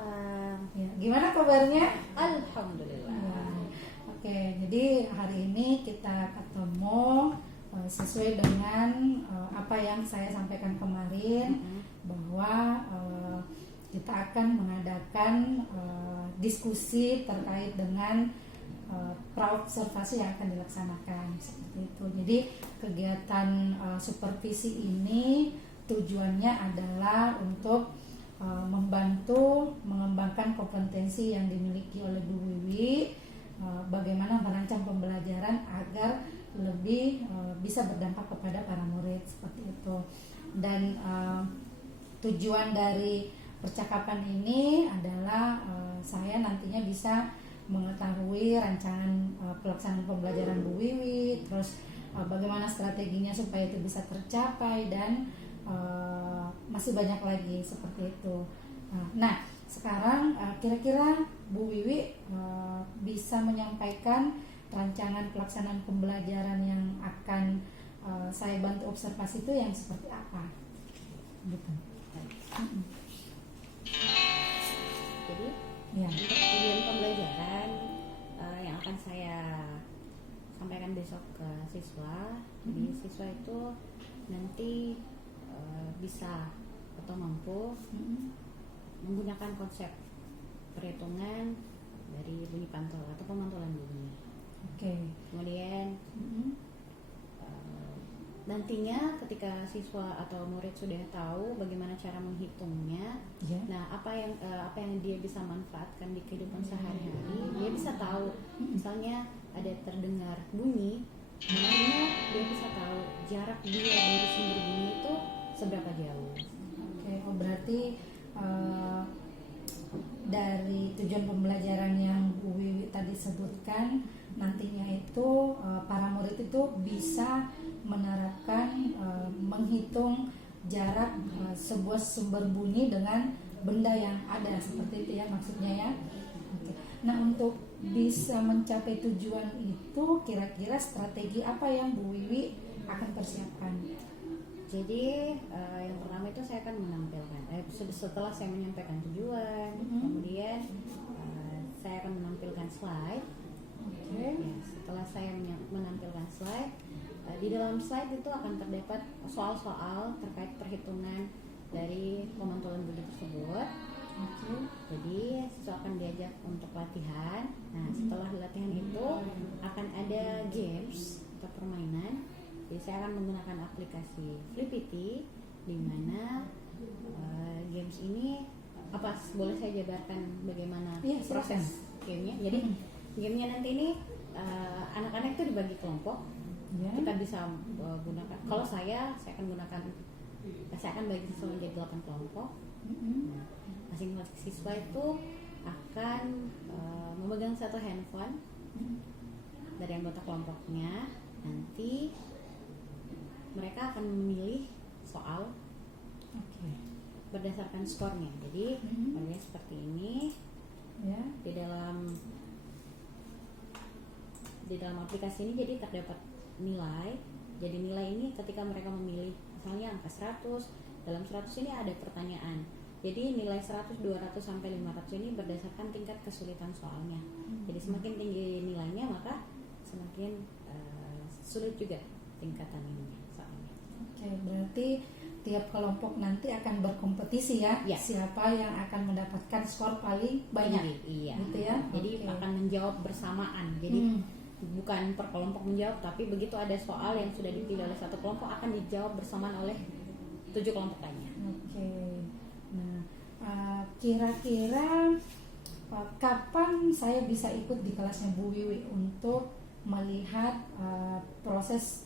Waalaikumsalam. Ya, gimana kabarnya? Alhamdulillah. Ya. Oke, jadi hari ini kita ketemu sesuai dengan apa yang saya sampaikan kemarin, bahwa kita akan mengadakan diskusi terkait dengan praobservasi yang akan dilaksanakan seperti itu. Jadi kegiatan supervisi ini tujuannya adalah untuk membantu mengembangkan kompetensi yang dimiliki oleh Bu Wiwi, bagaimana merancang pembelajaran agar lebih bisa berdampak kepada para murid seperti itu. Dan tujuan dari percakapan ini adalah saya nantinya bisa mengetahui rancangan pelaksanaan pembelajaran Bu Wiwi, terus bagaimana strateginya supaya itu bisa tercapai, dan masih banyak lagi seperti itu. Nah, sekarang kira-kira Bu Wiwi bisa menyampaikan rancangan pelaksanaan pembelajaran yang akan saya bantu observasi itu yang seperti apa? Gitu. Jadi Ya. untuk tujuan pembelajaran yang akan saya sampaikan besok ke siswa, jadi siswa itu nanti bisa atau mampu menggunakan konsep perhitungan dari bunyi pantul atau pemantulan bunyi. Oke. Kemudian nantinya ketika siswa atau murid sudah tahu bagaimana cara menghitungnya, Ya. nah apa yang dia bisa manfaatkan di kehidupan sehari-hari, dia bisa tahu. Misalnya ada terdengar bunyi, nantinya dia bisa tahu jarak dia dari sumber bunyi itu seberapa jauh. Oke, berarti dari tujuan pembelajaran yang Bu Wiwi tadi sebutkan, nantinya itu para murid itu bisa menerapkan menghitung jarak sebuah sumber bunyi dengan benda yang ada, seperti itu ya maksudnya ya. Oke. Nah, untuk bisa mencapai tujuan itu kira-kira strategi apa yang Bu Wiwi akan persiapkan? Jadi yang pertama itu saya akan menampilkan setelah saya menyampaikan tujuan, kemudian saya akan menampilkan slide. Oke. Ya, setelah saya menampilkan slide, di dalam slide itu akan terdapat soal-soal terkait perhitungan dari pemantulan bunyi tersebut. Oke. Jadi siswa akan diajak untuk latihan. Nah, setelah latihan itu akan ada games atau permainan. Jadi saya akan menggunakan aplikasi Flippity, di mana games ini boleh saya jabarkan bagaimana proses gamenya. Jadi gamenya nanti ini anak-anak itu dibagi kelompok. Kita bisa gunakan. Kalau saya akan bagi siswa menjadi 8 kelompok. Nah, masing-masing siswa itu akan memegang satu handphone dari anggota kelompoknya. Nanti mereka akan memilih soal berdasarkan skornya. Jadi modelnya seperti ini. Ya. Di dalam aplikasi ini jadi terdapat nilai. Jadi nilai ini ketika mereka memilih misalnya angka 100, dalam 100 ini ada pertanyaan. Jadi nilai 100, 200 sampai 500 ini berdasarkan tingkat kesulitan soalnya. Jadi semakin tinggi nilainya maka semakin sulit juga tingkatan ini soalnya. Oke, berarti tiap kelompok nanti akan berkompetisi ya, siapa yang akan mendapatkan skor paling banyak. Iya. Gitu ya. Jadi akan menjawab bersamaan. Jadi bukan per kelompok menjawab, tapi begitu ada soal yang sudah dipilih oleh satu kelompok akan dijawab bersamaan oleh 7 kelompok lainnya. Oke. Nah, kira-kira kapan saya bisa ikut di kelasnya Bu Wiwi untuk melihat proses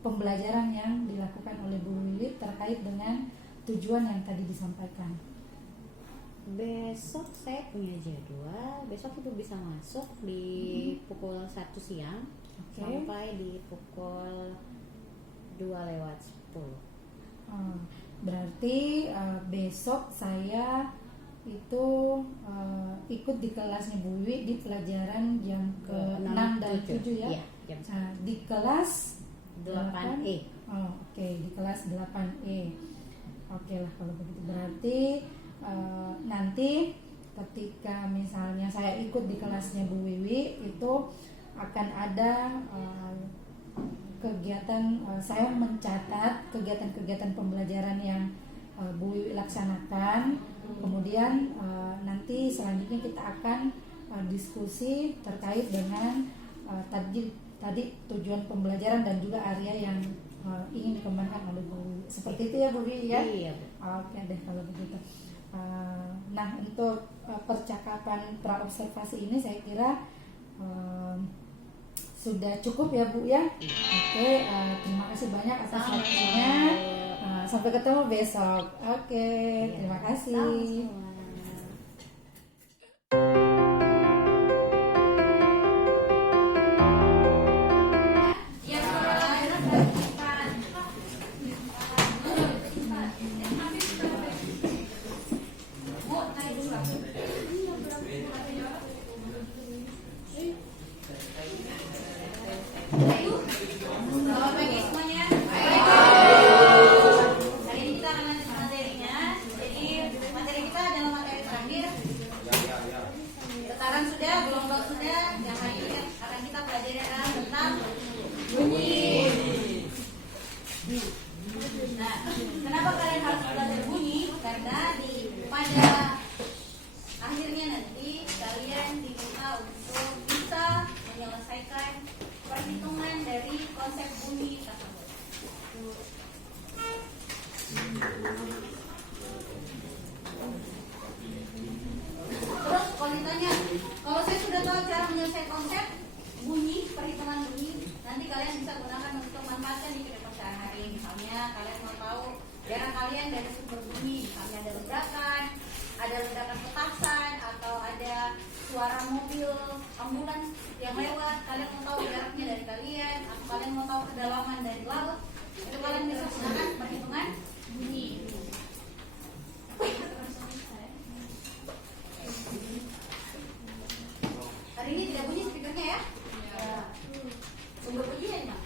pembelajaran yang dilakukan oleh Bu Wiwi terkait dengan tujuan yang tadi disampaikan? Besok saya punya jadwal. Besok ibu bisa masuk di pukul 1 siang sampai di pukul 2:10. Berarti besok saya itu ikut di kelasnya Bu Wiwi di pelajaran jam ke-6 dan 7 ya. Iya, Di kelas 8E. Oke, di kelas 8E. Oke lah kalau begitu. Berarti nanti ketika misalnya saya ikut di kelasnya Bu Wiwi itu akan ada kegiatan, saya mencatat kegiatan-kegiatan pembelajaran yang Bu Wiwi laksanakan. Kemudian nanti selanjutnya kita akan diskusi terkait dengan tadi tujuan pembelajaran dan juga area yang ingin dikembangkan oleh Bu Wiwi. Seperti itu ya Bu Wiwi ya? Iya. Oke deh kalau begitu. Nah, untuk percakapan praobservasi ini saya kira sudah cukup ya Bu ya. Oke, terima kasih banyak atas waktunya. Sampai ketemu besok. Oke, terima kasih. Selamat pagi semuanya. Hari ini kita akan lanjut materinya. Jadi materi kita adalah materi terakhir. Getaran sudah, gelombang sudah. Yang hari ini akan kita pelajari adalah tentang bunyi. Nah, kenapa kalian harus belajar bunyi? Karena pada akhirnya nanti kalian diminta untuk bisa menyelesaikan perhitungan dari konsep bunyi tersebut. Terus kalau ditanya, kalau saya sudah tahu cara menyelesaikan konsep bunyi, perhitungan bunyi, nanti kalian bisa gunakan untuk manfaatkan di kehidupan sehari-hari. Misalnya kalian mau tahu daerah kalian dari sumber bunyi, misalnya ada ledakan petasan, atau ada suara mobil ambulans yang lewat, kalian mau tahu jaraknya dari kalian, atau kalian mau tahu kedalaman dari laut, itu kalian bisa gunakan perhitungan bunyi. Hari ini tidak bunyi speakernya ya? Sumber bunyinya di mana?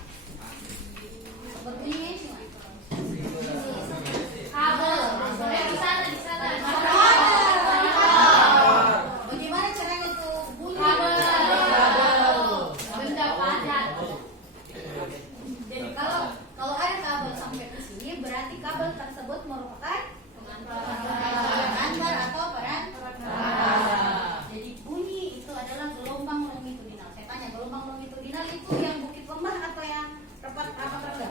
Sumber bunyinya di mana? Kabel. Di sana. Bagaimana caranya tuh bunyi? Benda padat. Jadi kalau ada kabel sampai ke sini, berarti kabel tersebut merupakan pengantar atau perantara. Jadi bunyi itu adalah gelombang longitudinal. Saya tanya, gelombang longitudinal itu yang bukit lemah atau yang rapat ya.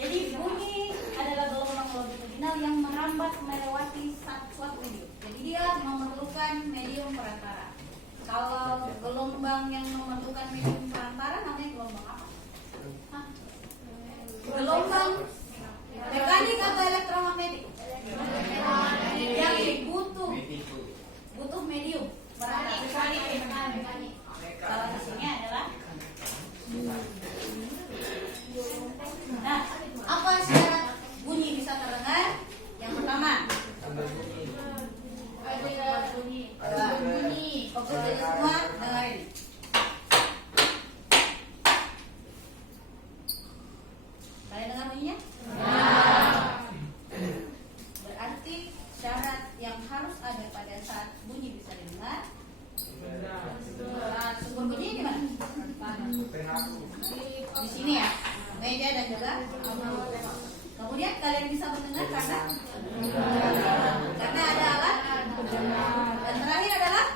Jadi bunyi adalah gelombang longitudinal yang merambat melewati suatu medium. Jadi dia memerlukan medium perantara. Kalau gelombang yang memerlukan medium perantara namanya gelombang apa? Gelombang mekanik atau elektromagnetik? Yang butuh medium perantara. Mekanik. Salah satunya adalah. Nah, apa syarat bunyi bisa terdengar? Yang pertama, bunyi. Fokus dari semua, dengerin. Kalian dengar bunyinya? Berarti syarat yang harus ada pada saat bunyi bisa didengar. Sumber bunyi di mana? Di sini ya, meja dan juga. Kemudian kalian bisa mendengar karena ada alat. Dan terakhir adalah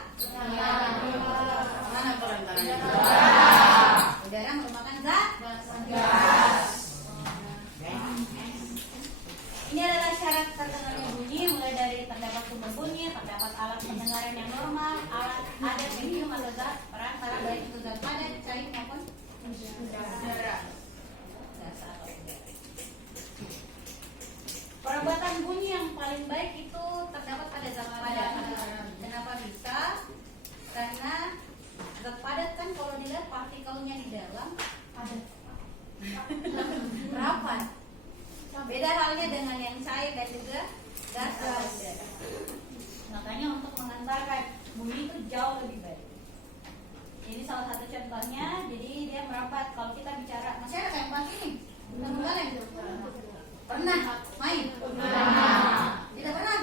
mana perantaranya? Udara merupakan zat gas. Ini adalah syarat terdengarnya bunyi, mulai dari terdapat sumber bunyi, terdapat alat pendengaran yang normal, alat ada medium atau zat perantara, baik itu zat padat, cair maupun udara. Perabatan bunyi yang paling baik itu terdapat pada zat padat. Kenapa bisa? Karena zat padat kan kalau dilihat partikelnya di dalam padat. Rapat. Beda halnya dengan yang cair dan juga gas atau udara. Makanya untuk mengantarkan bunyi itu jauh lebih baik. Jadi salah satu contohnya, jadi dia merapat. Kalau kita bicara, masih ada yang pasti nih? Pernah main? Pernah. Tidak pernah?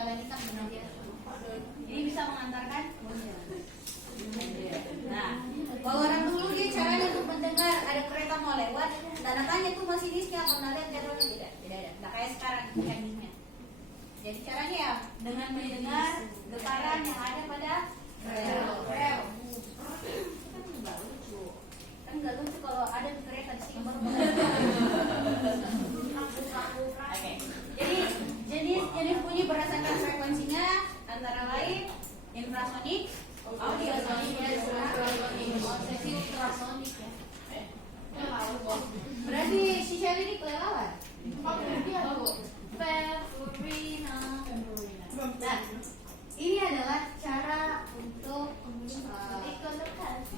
kalian ikat dengan dia. Ini bisa mengantarkan. Nah, kalau orang dulu dia caranya untuk mendengar ada kereta mau lewat, tanda tanya tuh masinisnya pernah lihat jadwalnya tidak ada. Nggak kayak sekarang tekniknya. Jadi caranya ya dengan mendengar getaran yang ada pada rel. Kan nggak lucu kalau ada kereta di sini baru. Oke. Jadi jenis bunyi berdasarkan frekuensinya antara lain infrasonik, audiosonik, obsesif ultrasonik ya. Berarti si Shelly ini kelelawar. Nah, ini adalah cara untuk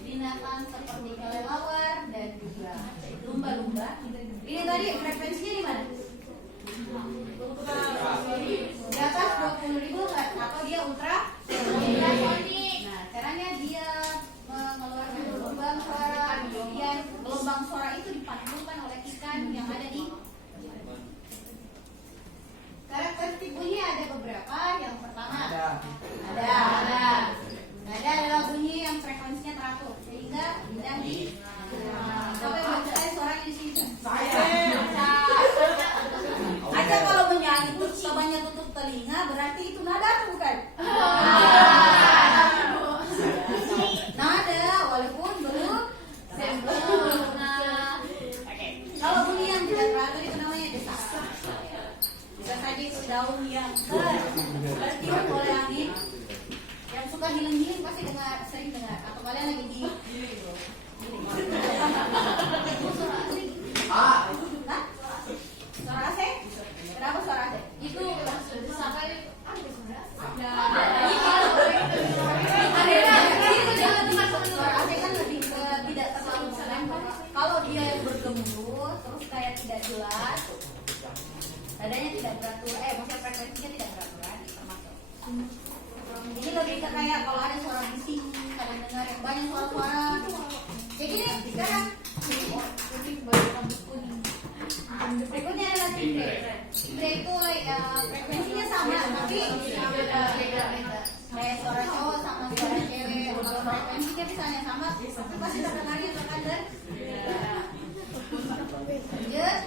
binatang seperti kelelawar dan juga lumba-lumba. Ini tadi frekuensinya di mana? Di atas 20.000 atau dia ultrasonik. Nah, caranya dia mengeluarkan gelombang suara, kemudian gelombang suara itu dipantulkan oleh ikan yang ada di. Karakteristik bunyi ada beberapa. Yang pertama ada adalah bunyi yang frekuensinya teratur sehingga tidak di. Siapa yang baca suaranya di sini? Aja kalau menyanyi terus coba tutup telinga berarti itu nada atau bukan? Nada walaupun belum sempurna. Kalau bunyi yang tidak teratur itu namanya desak. Bisa saja itu daun yang bertiup oleh angin. Yang suka giling-giling pasti sering dengar. Atau kalian lagi di suara AC? Kenapa suara AC? Itu sampai suara AC kan lebih ke tidak terlalu sering. Kalau dia yang bergemuruh terus kayak tidak jelas, nadanya tidak beratur, maksudnya frekuensinya tidak beraturan termasuk. Ini lebih ke kayak kalau ada suara bising, kalian dengar yang banyak suara-suara. Kayak gini sekarang. Berikutnya adalah timbre. Timbre itu frekuensinya sama, tapi kayak suara cowok sama suara cewek. Kalau frekuensinya misalnya sama, tapi pasti terdengarnya terkadang. Lanjut.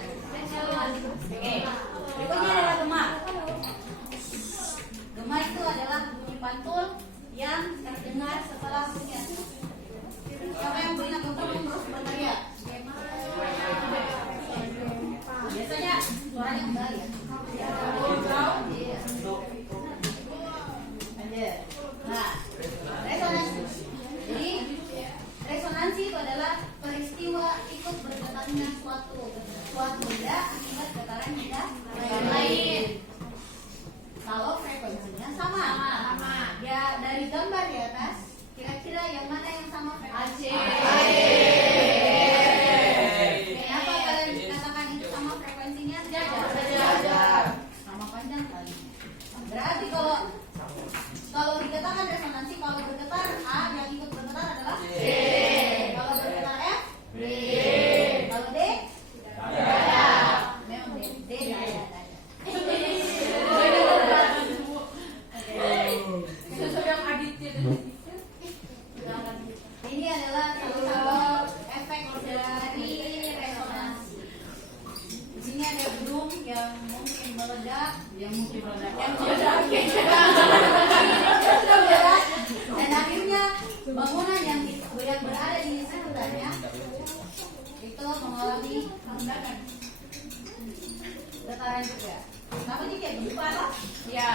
Oke. Berikutnya adalah gema. Gema itu adalah bunyi pantul yang terdengar setelah bunyi. Siapa yang punya kontrol terus berteriak? Biasanya suaranya kembali ya. Nah, resonansi. Jadi resonansi itu adalah peristiwa ikut bergetarnya suatu benda akibat getaran benda lain. Kalau frekuensinya sama. Ya dari gambar di atas, kira-kira yang mana yang sama frekuensinya? Kenapa kalian katakan itu sama frekuensinya? Sejajar. Sama panjang kali. Berarti kalau dikatakan resonansi, kalau bergetar A, yang ikut bergetar adalah C. Kalau bergetar F, B. Kalau D, ada. Memang D ada. Ini adalah salah satu efek dari resonansi. Di sini ada gedung yang mungkin meledak, dan akhirnya bangunan yang berada di sekitarnya itu mengalami ledakan, getaran juga. Kenapa sih kayak gempa lah? Ya,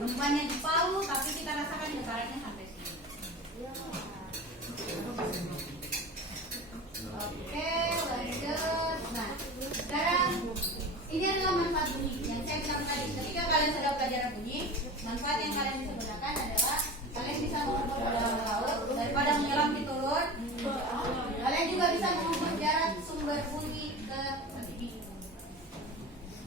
gempanya di Palu, tapi kita rasakan getarannya sampai sini. Oke, lanjut. Nah, sekarang ini adalah manfaat bunyi yang saya bilang tadi. Ketika kalian sudah pelajaran bunyi, manfaat yang kalian bisa gunakan adalah kalian bisa mengukur dalam laut daripada menyelam di turun. Kalian juga bisa mengukur jarak sumber bunyi ke tepi.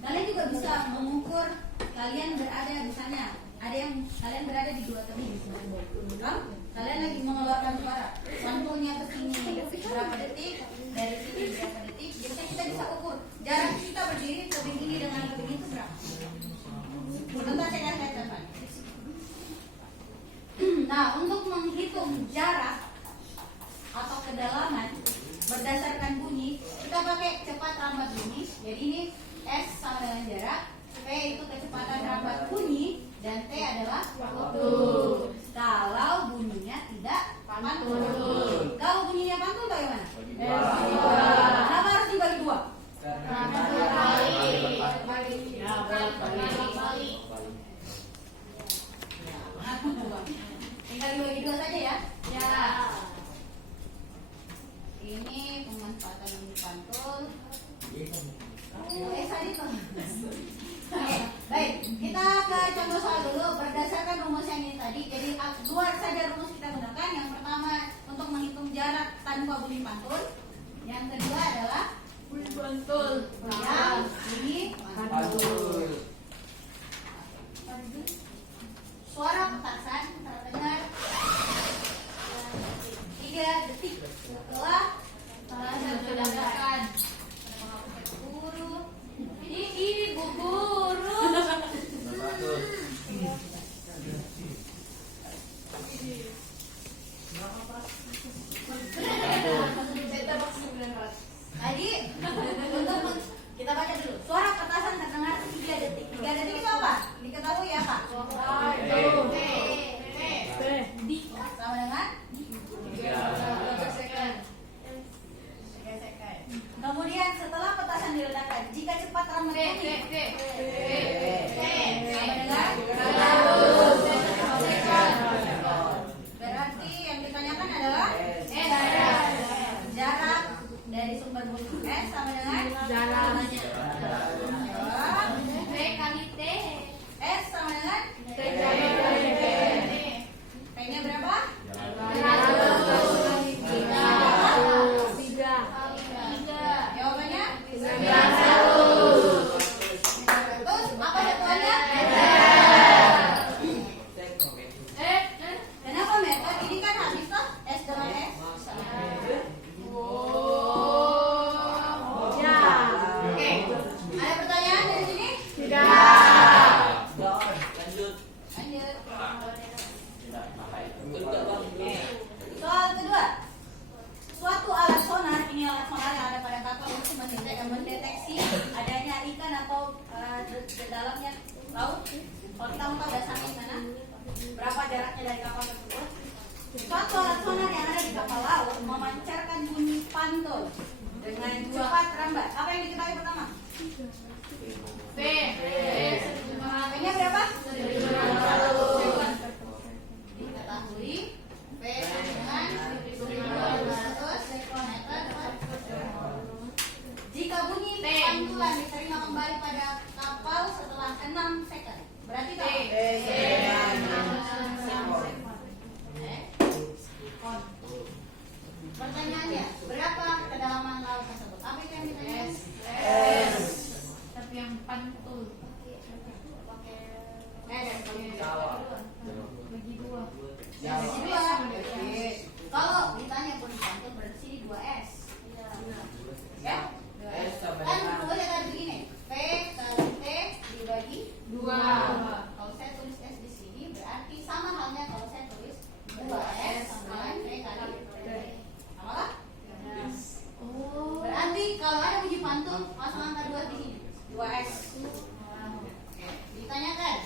Kalian juga bisa mengukur kalian berada misalnya ada yang kalian berada di dua tebing. Kalian lagi mengeluarkan suara, pantulnya ke sini berapa detik, dari sini berapa detik. Jadi kita bisa ukur jarak kita berdiri tebing ini dengan tebing itu berapa. Sebentar saya kasih contoh. Nah, untuk menghitung jarak atau kedalaman berdasarkan bunyi, kita pakai cepat rambat bunyi. Jadi ini S sama dengan jarak, P itu kecepatan rambat bunyi, dan T adalah waktu. Kalau bunyinya tidak pantul. Kalau bunyinya pantul bagaimana? Kenapa harus dibagi dua? Tinggal dibagi dua saja ya. Ini pemanfaatan bunyi pantul. Tadi tuh. Baik, kita ke contoh soal dulu berdasarkan rumus yang ini tadi. Jadi dua saja rumus kita gunakan. Yang pertama untuk menghitung jarak tanpa bunyi pantul. Yang kedua adalah bunyi pantul. Yang bunyi pantul. Suara petasan terdengar 3 detik setelah ledakan. Ini bu guru. Tadi untuk kita baca dulu. Suara petasan terdengar 3 detik. 3 detik itu apa? Diketahui ya Pak? Sama dengan 3 second. Kemudian setelah petasan diledakkan, jika cepat rambat bunyi, sama dengan 100 second. Berarti yang ditanyakan adalah jarak dari sumber bunyi S sama dengan jaraknya. V kali T. S sama dengan T kali T. T-nya berapa? 100. Jawabannya 900. Apa satuannya? Kenapa meter? Ini kan habis toh S dengan S. Oke. Ada pertanyaan dari sini? Lanjut. Soal kedua. Suatu alat sonar, ini alat sonar yang ada pada kapal untuk mendeteksi adanya ikan atau di dalamnya laut. Kalau kita mau tahu dasarnya di mana, berapa jaraknya dari kapal tersebut. Suatu alat sonar yang ada di kapal laut memancarkan bunyi pantul dengan cepat rambat. Apa yang diketahui pertama? V. V-nya berapa? 100. Diketahui V dengan 100 meter. Jika bunyi pantulan diterima kembali pada kapal setelah 6 second, berarti itu pertanyaannya, berapa kedalaman laut tersebut? Apa itu yang ditanyakan? Tapi yang pantul bagi dua. Kalau ditanya bunyi pantul berarti sini 2S. Ya? Kan rumusnya tadi begini, P kali T dibagi 2. Kalau saya tulis S di sini berarti sama halnya kalau saya tulis 2S sama P kali T. Sama lah? Berarti kalau ada bunyi pantul pasang angka 2 di sini, 2S. Ditanyakan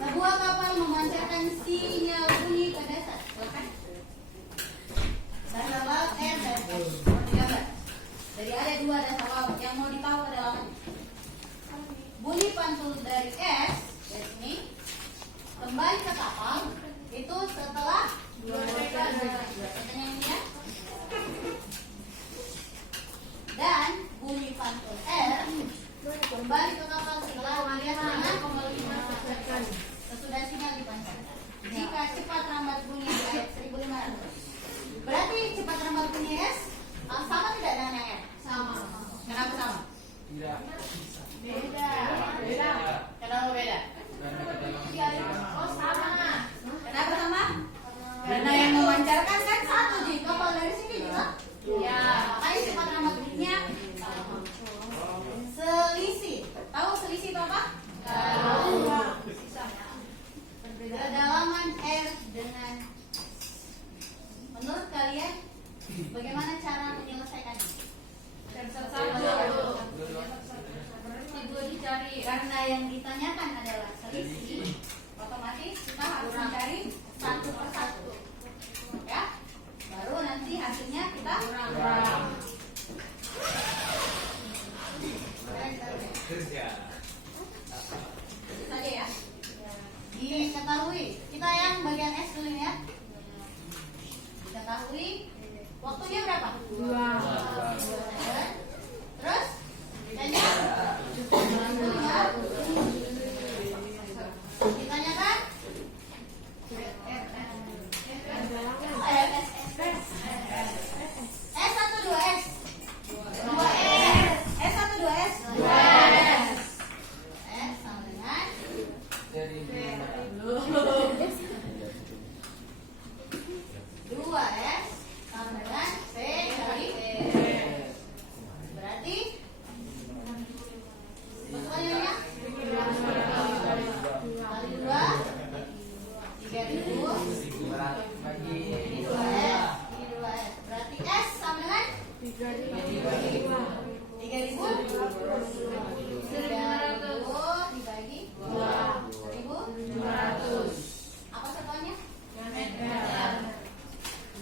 Sebuah kapal memancarkan sinyal bunyi ke dasar. Silakan. Dasar laut R dan S. Gambar. Jadi ada dua dasar laut yang mau ditahu kedalamannya. Bunyi pantul dari S dari sini kembali ke kapal itu setelah pertanyaan ini ya. Dan bunyi pantul R kembali ke kapal setelah melihat dengan sesudah sinyal dipancarkan. Jika cepat rambat bunyi di ayat 1500, berarti cepat rambat bunyi S sama tidak dengan yang R? Sama. Kenapa sama? Tidak. Beda. Kenapa beda? Oh sama. Kenapa sama? Karena yang memancarkan kan satu di kapal dari sini juga. Ya. Makanya cepat rambat bunyinya selisih. Tahu selisih itu apa? Tahu. Kedalaman R dengan menurut kalian bagaimana cara menyelesaikannya? Dicari karena yang ditanyakan adalah selisih, otomatis kita harus mencari satu persatu, ya. Baru nanti hasilnya kita kurang. Saja ya. Diketahui kita yang bagian S dulu ya. Diketahui waktunya berapa? 2. Terus ditanya ditanyakan S 1 2S 2S S 1 2S 2S S sama dengan 2S sama dengan P kali berarti pertanyaannya kali 2 3.000 ini 2S berarti S sama dengan 3.000 dibagi 1.500. Apa satuannya? Meter.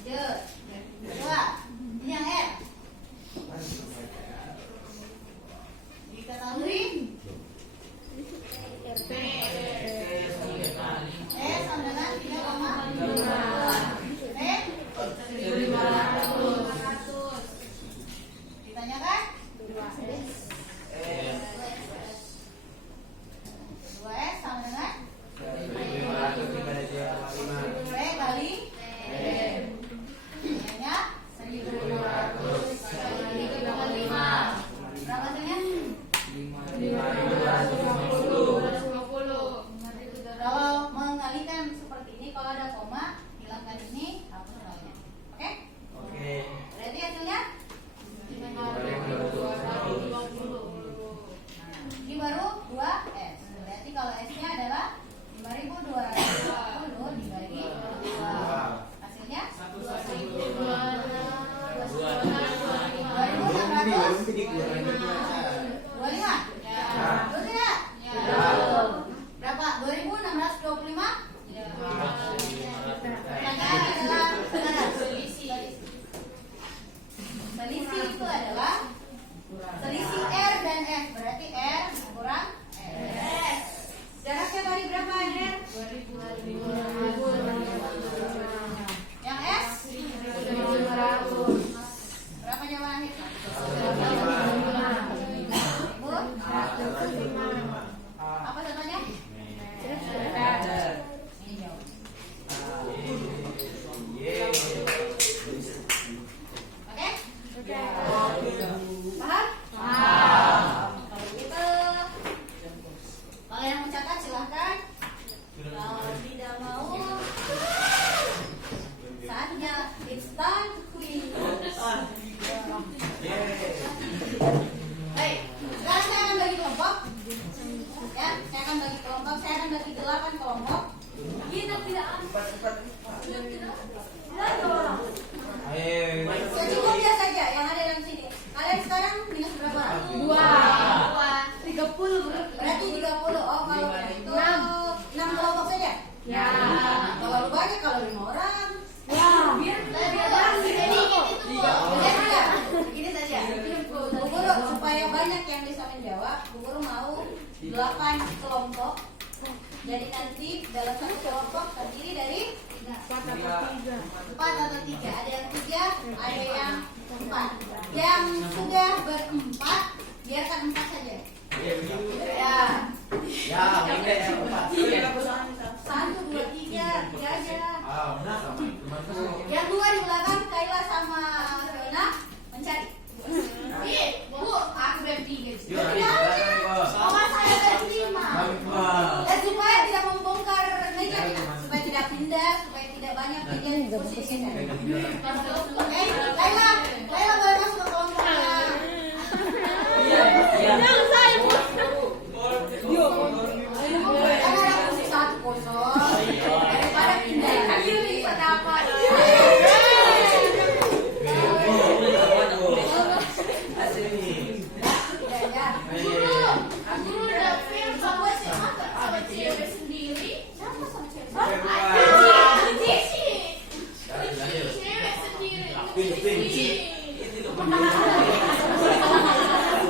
Dua. Ini yang R. Diketahui S sama dengan 3,5 P 1.500. Ditanyakan 2S sama dengan P kali nilainya 1.500 kali 3,5 berapa hasilnya? 550. Kalau mengalikan seperti ini, kalau ada koma hilangkan ini, hapus nolnya. Oke? Berarti hasilnya 5.250. Ini baru 2S. Berarti kalau S-nya adalah 5.250 dibagi 2. Hasilnya 2.625. Betul tidak? Berapa? 2.625? Pertanyaan adalah selisih. Selisih itu adalah selisih R dan S. Berarti R kurang S. Jaraknya tadi berapa R? 2.500. Yang S? 1.500. Berapa jawabannya? 1.500. Apa contohnya? Ini jauh. Oke? Paham? Kalau gitu, kalau yang mencatat silahkan. Kalau tidak mau, saatnya it's time to quit. Baik, sekarang saya akan bagi kelompok. Ya, saya akan bagi kelompok. Saya akan bagi 8 kelompok. Tidak. Secukupnya saja yang ada dalam sini. Kalian sekarang minus berapa? 2. 30. Berarti 30. Oh, kalau itu 6 kelompok Jadi nanti dalam satu kelompok terdiri dari 4 atau 3. Ada yang 3, ada yang 4. Yang sudah berempat, biarkan 4 saja. Ya. Ya, oke, 4. 1, 2, 3 aja. Yang 2 di belakang, Kayla sama Fiona mencari. Bu, aku bertiga. Mama saya berlima. Dan supaya tidak membongkar meja, supaya tidak pindah, supaya tidak banyak meja di posisi kita. Oke, Kayla boleh masuk ke kelompoknya. Jangan saya Bu. Karena ada kursi 1 kosong daripada pindah. Ayo bisa dapat.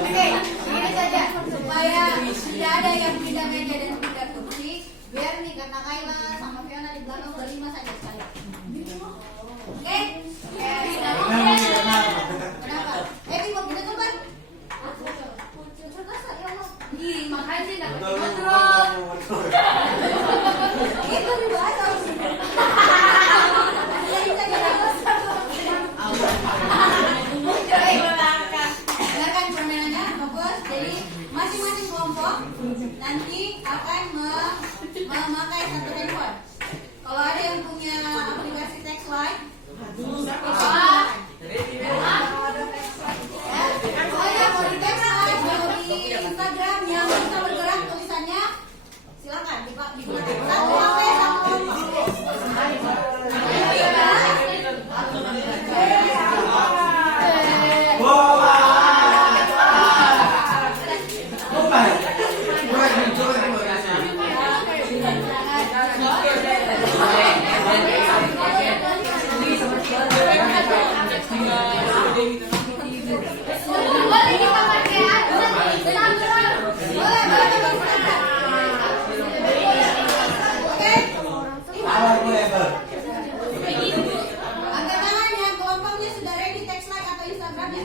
Oke, ini saja supaya tidak ada yang pindah meja dan pindah kursi. Biar nih kata Kayla sama Fiona di belakang berlima saja sekali. Oke? Kenapa? Mau pindah tuh Bang? Ih, makanya sih dapat kontrol. Itu dibahas. Dengarkan permainannya, fokus. Jadi masing-masing kelompok nanti akan memakai satu handphone. Kalau ada yang punya aplikasi Textline, kalau di Textline, kalau di Instagram yang bisa bergerak tulisannya, silakan digunakan. Satu HP, satu kelompok. Angkat tangan yang kelompoknya sudah ready text like atau Instagramnya.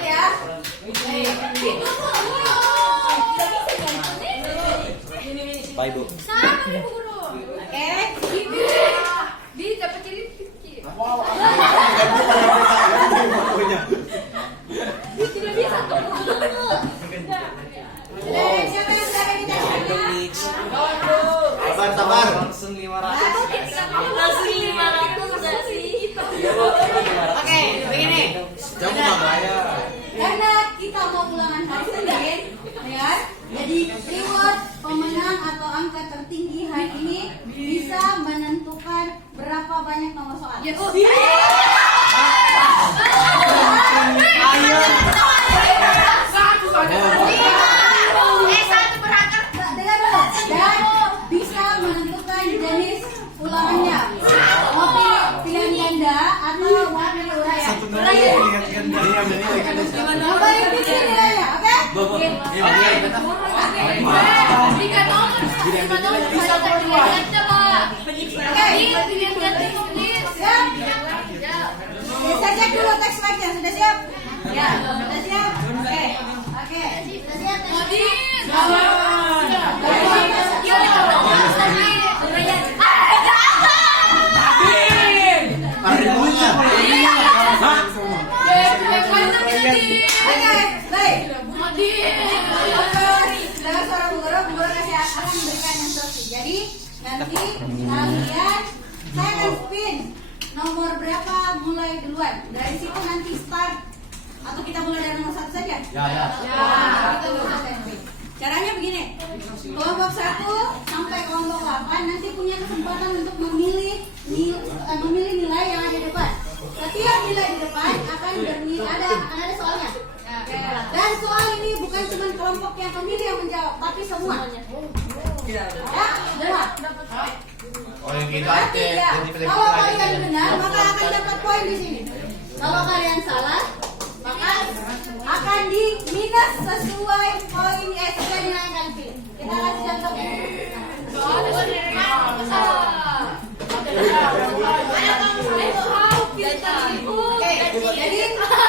Ya. Pak Ibu. Oke. Di dapat jadi tidak bisa tuh. Siapa yang sudah ready text like-nya? Sabar. Langsung 500. Langsung 500 udah sih. Oke, begini. Jangan nggak bayar. Karena kita mau ulangan hari Senin, ya. Jadi reward pemenang atau angka tertinggi hari ini bisa menentukan berapa banyak nomor soal. Ya, Satu berangkat. Dengar dulu. Dan bisa menentukan jenis ulangannya. Mau pilihan ganda atau mau pilih uraian. Coba yang pilih nilainya, oke? Tiga nomor bisa berpilihan coba. Oke. Pilihan ganti please. Siap? Saya cek dulu teks like-nya. Sudah siap? Ya, sudah siap? Oke. Oke. Sudah siap? Baik. Dengan suara Bu Guru kasih akan memberikan instruksi. Jadi nanti kalian saya akan spin nomor berapa mulai duluan. Dari situ nanti start atau kita mulai dari nomor 1 saja. Ya. Kita mulai dari caranya begini. Kelompok 1 sampai kelompok 8 nanti punya kesempatan untuk memilih nilai yang ada di depan. Setiap nilai di depan akan ada soalnya. Dan soal ini bukan cuma kelompok yang pemilih yang menjawab, tapi semua. Ya, semua. Oh yang gitu Berarti aja. ya, kalau kalian benar maka akan dapat poin di sini. Kalau kalian salah maka akan di minus sesuai poin sesuai dengan yang kalian pilih. Kita kasih contoh. Oke, jadi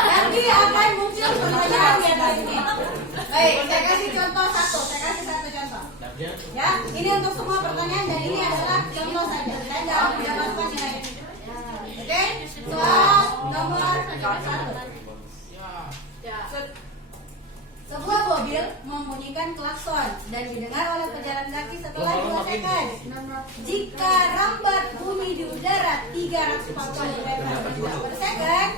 nanti akan muncul pertanyaan di atas ini. Baik, saya kasih contoh satu. Saya kasih satu contoh. Ya, ini untuk semua pertanyaan dan ini adalah contoh saja. Saya tidak menjawabkan nilai. Oke, soal nomor 1. Sebuah mobil membunyikan klakson dan didengar oleh pejalan kaki setelah 2 sekund. Jika rambat bunyi di udara 340 meter per second,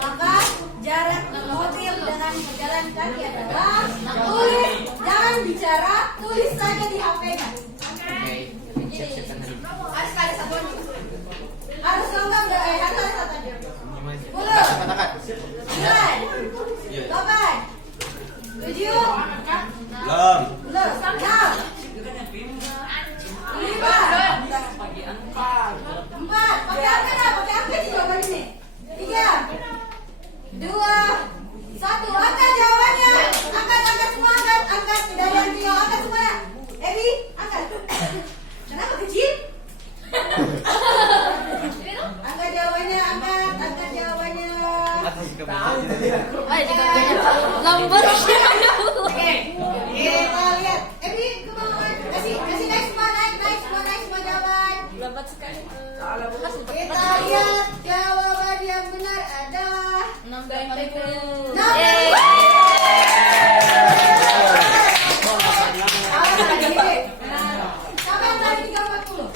maka jarak mobil dengan pejalan kaki adalah tulis, jangan bicara, tulis saja di HP-nya. Harus ada satu. Harus lengkap nggak? Harus ada satu. 10, 9, 8. 7 Belum. 6 5 4 pakai apa dah? Pakai apa sih jawaban ini? 3 2 1 angkat jawabannya. Angkat semua, angkat dari yang tinggal, angkat semuanya. Ebi, angkat. Kenapa kecil? Angkat jawabannya, angkat jawabannya. Lambat. Oke, kita lihat. Ebi, kemauan. Kasih naik semua jawaban. Lambat sekali. Kita lihat jawaban yang benar adalah 6.40. Siapa yang tadi 340?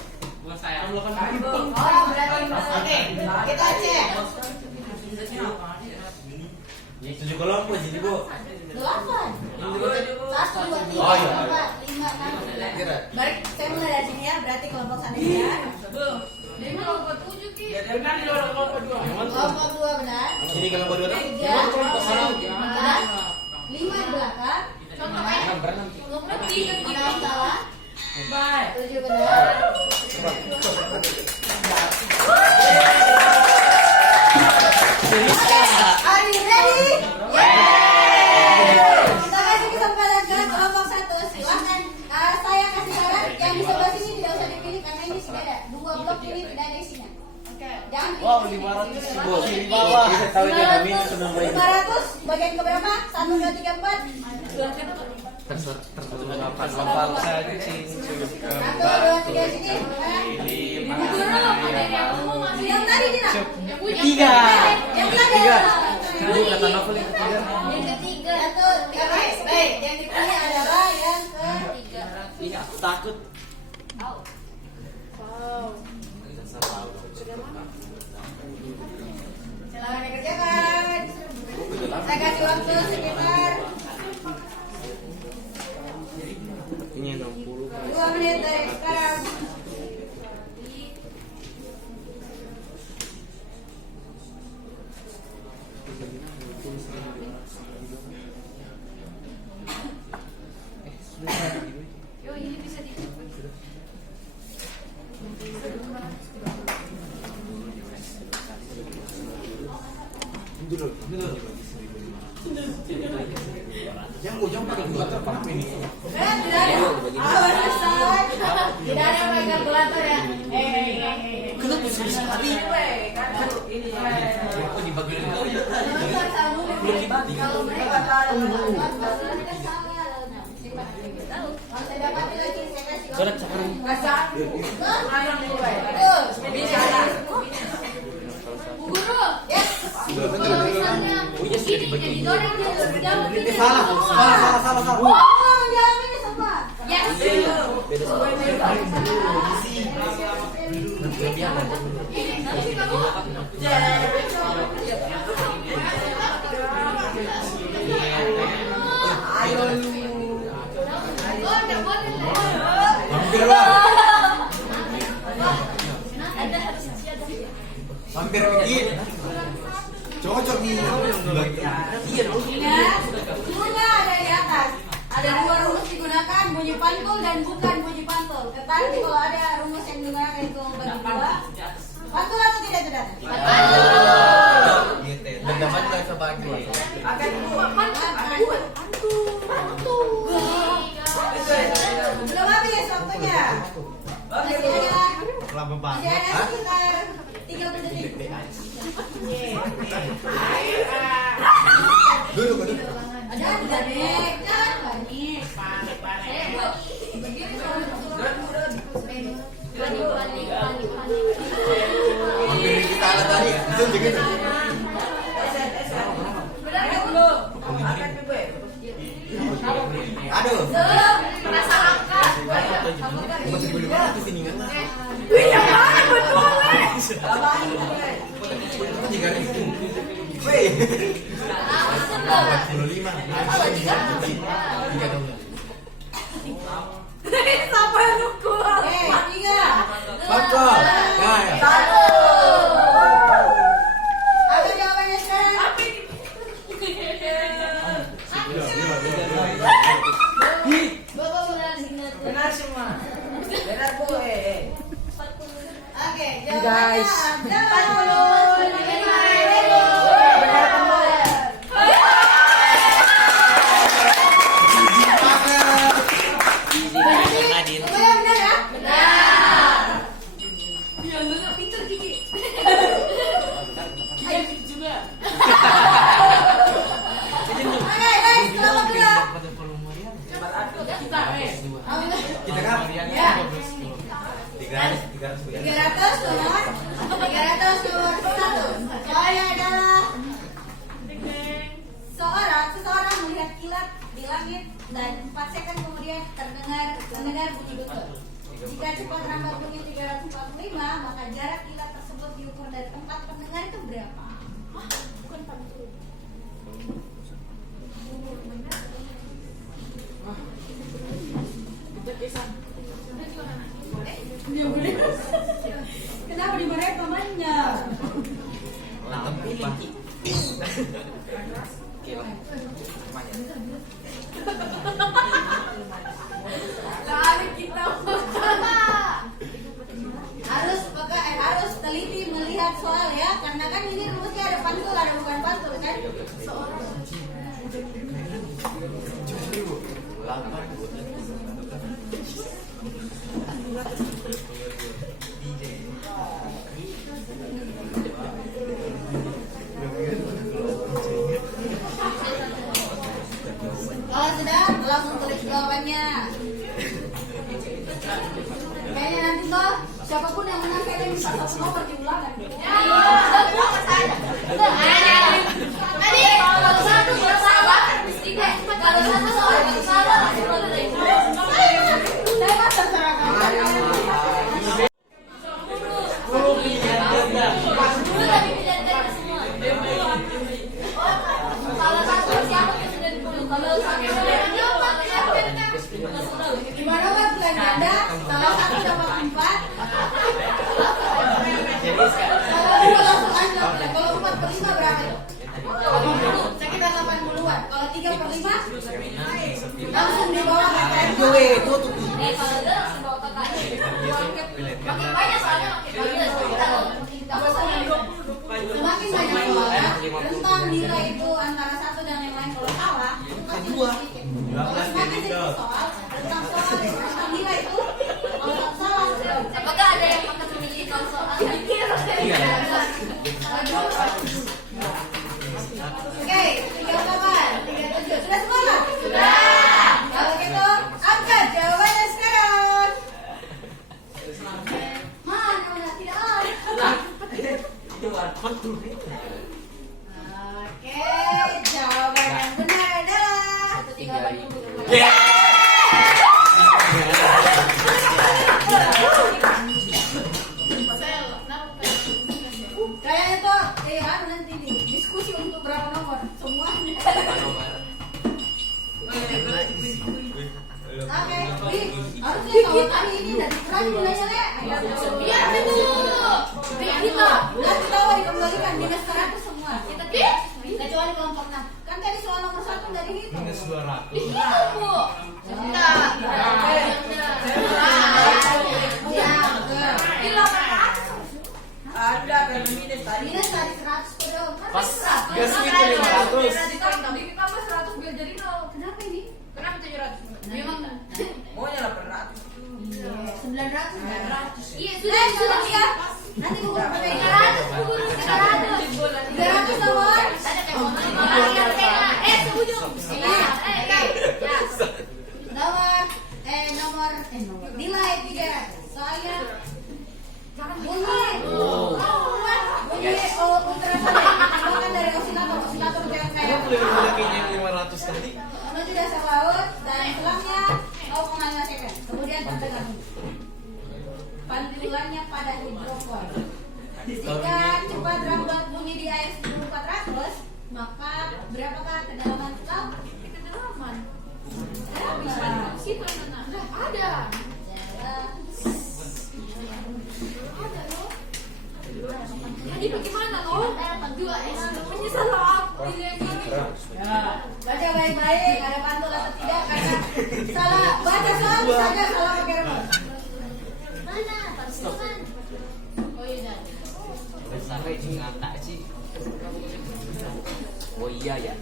Oh, berarti oke, kita cek. Ini 7 kelompok jadi Bu. 8 1, 2, 3, Oh, iya. 4, 5, 6. Baik, saya mulai dari sini ya, berarti kelompok sana ya. 5 kelompok 7 Ki. Kelompok 2 benar. Sini kelompok 2 tuh. 3 benar. 5 di belakang. Contoh kayak kelompok 3 Ki. 6 salah. 7 benar. Are you ready? Kita kasih kesempatan ke kelompok 1. Silakan. Saya kasih saran yang di sebelah sini tidak usah dipilih karena ini sudah ada 2 blok ini tidak ada isinya. Oke. Jangan pilih. Wow, 500 Bu. Di bawah. Bisa tahu dia kami 500 bagian keberapa? 1, 2, 3, 4. terserah lompat saja sih. 1, 2, 3 sini. Yang tadi tidak. Ketiga. Yang tadi. Bu kata novel yang ketiga. Yang ketiga. 1, 3. Baik. Yang dipilih adalah yang ketiga. Takut. Silakan dikerjakan. Saya kasih waktu sekitar Ini 60. 2 menit dari sekarang. Yo, ini bisa dicoba. Yang ujung pakai kalkulator ini. Tidak ada. Awas Hasan. Tidak ada pakai kalkulator ya. Kenapa susah tadi? Aku dibagi dulu. Belum dibagi. Kalau mereka tahu salah. Kalau saya dapat lagi saya kasih. Surat sekarang. Bu Guru. Ya. Kalau misalnya ini jadi dorong dia jawab ini. Salah. Oh, jangan ini semua. Yes. Beda soal. Nanti kamu. Hampir lah. Anda harus siap. Hampir begini. Cocok nih. Iya dong. Ingat, bunga ada di atas. Ada 2 rumus digunakan, bunyi pantul dan bukan bunyi pantul. Nanti kalau ada rumus yang digunakan itu bagi 2. Pantul atau tidak? Dan dapat nggak coba lagi. Belum habis waktunya. Masih ada. Lama Masih banget. ada sekitar 30 detik. Duduk. Ada 3 detik. Jangan panik. Hampir kita ala tadi. Itu begitu. Aduh. Masih boleh banget di sini kan? Kan juga nih. Weh. 45. Tiga. Bakal. Nah, ya. Apa jawabannya sekarang? Benar semua. Benar Bu. Oke, jawabannya Guys. adalah 45.000. Benar benar ya? Oke guys, selamat dulu. Kita kan? Ya. 300 300 nomor 1. Soalnya adalah seseorang melihat kilat di langit dan 4 second kemudian terdengar bunyi guntur. Jika cepat rambat bunyi 345, maka jarak kilat tersebut diukur dari tempat pendengar itu berapa? Bukan pantul. Kenapa dimarahin pamannya? Harus teliti melihat soal ya, karena kan ini rumusnya ada pantul, ada bukan pantul kan? Kalau sudah, langsung tulis jawabannya. Kayaknya nanti tuh siapapun yang menang kayaknya bisa 1 nomor diulangan. Saya mah terserah kamu. Gimana buat bulan ganda? Salah satu dapat 4. Kalau langsung aja. Kalau 4/5 berapa itu? Sekitar 80-an. Kalau 3/5 langsung di bawah KPM. Semakin banyak soalnya, rentang nilai itu antara satu dan yang lain kalau salah, itu pasti sedikit. Kalau semakin sedikit soal, rentang nilai itu kalau salah. Apakah ada yang akan memilih soal? Oke, 38, 37. Sudah semua kan? Sudah. Kalau gitu, angkat jawabannya sekarang. Mana tidak ada. Oke, jawaban yang benar adalah 130. Kayaknya tuh, nanti nih diskusi untuk berapa nomor semua. Oke, harusnya kalau kali ini dari keras nilainya Le. Biar itu. Biar kita. Nanti tahu dikembalikan minus 100 semua. Kecuali kelompok 6. Kan tadi soal nomor 1 nggak dihitung. minus 200. Iya, Bu. Enggak. Ada kan minus tadi. Minus tadi 100 padahal. Pas gas itu 500. baik-baik ada pantul atau tidak karena salah baca soal saja salah pakai remote. Mana? Pasukan. Oh iya. Sampai ngata sih. Oh iya ya.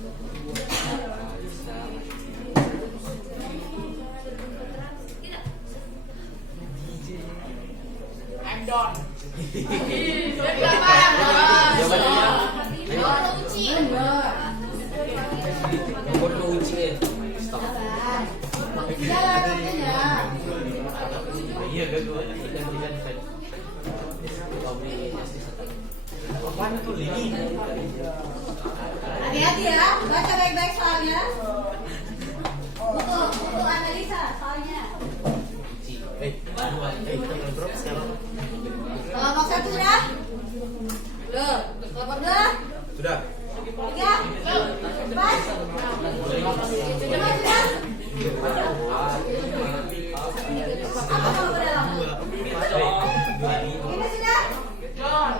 I'm done. Hati-hati ya, baca baik-baik soalnya. Untuk analisa soalnya. Kelompok 1 sudah? Belum. Kelompok 2? Sudah. 3? 4? 5 sudah? Apa kalau dalam? Ini sudah? Don.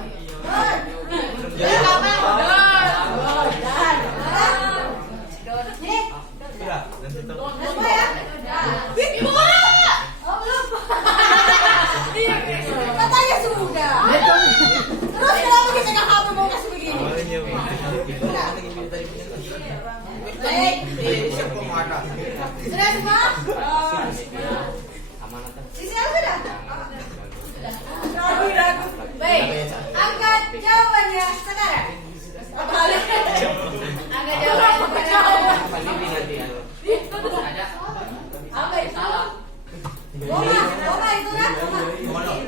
Ini? Sudah. Dan itu. Semua ya? Oh belum. Katanya sudah. Terus kenapa kita nggak hafal mau kasih begini? Sudah. Baik. Sudah semua? Sisi sudah? Ragu-ragu. Baik. Angkat jawabannya sekarang. Angkat jawabannya. Apa itu? Koma itu kan?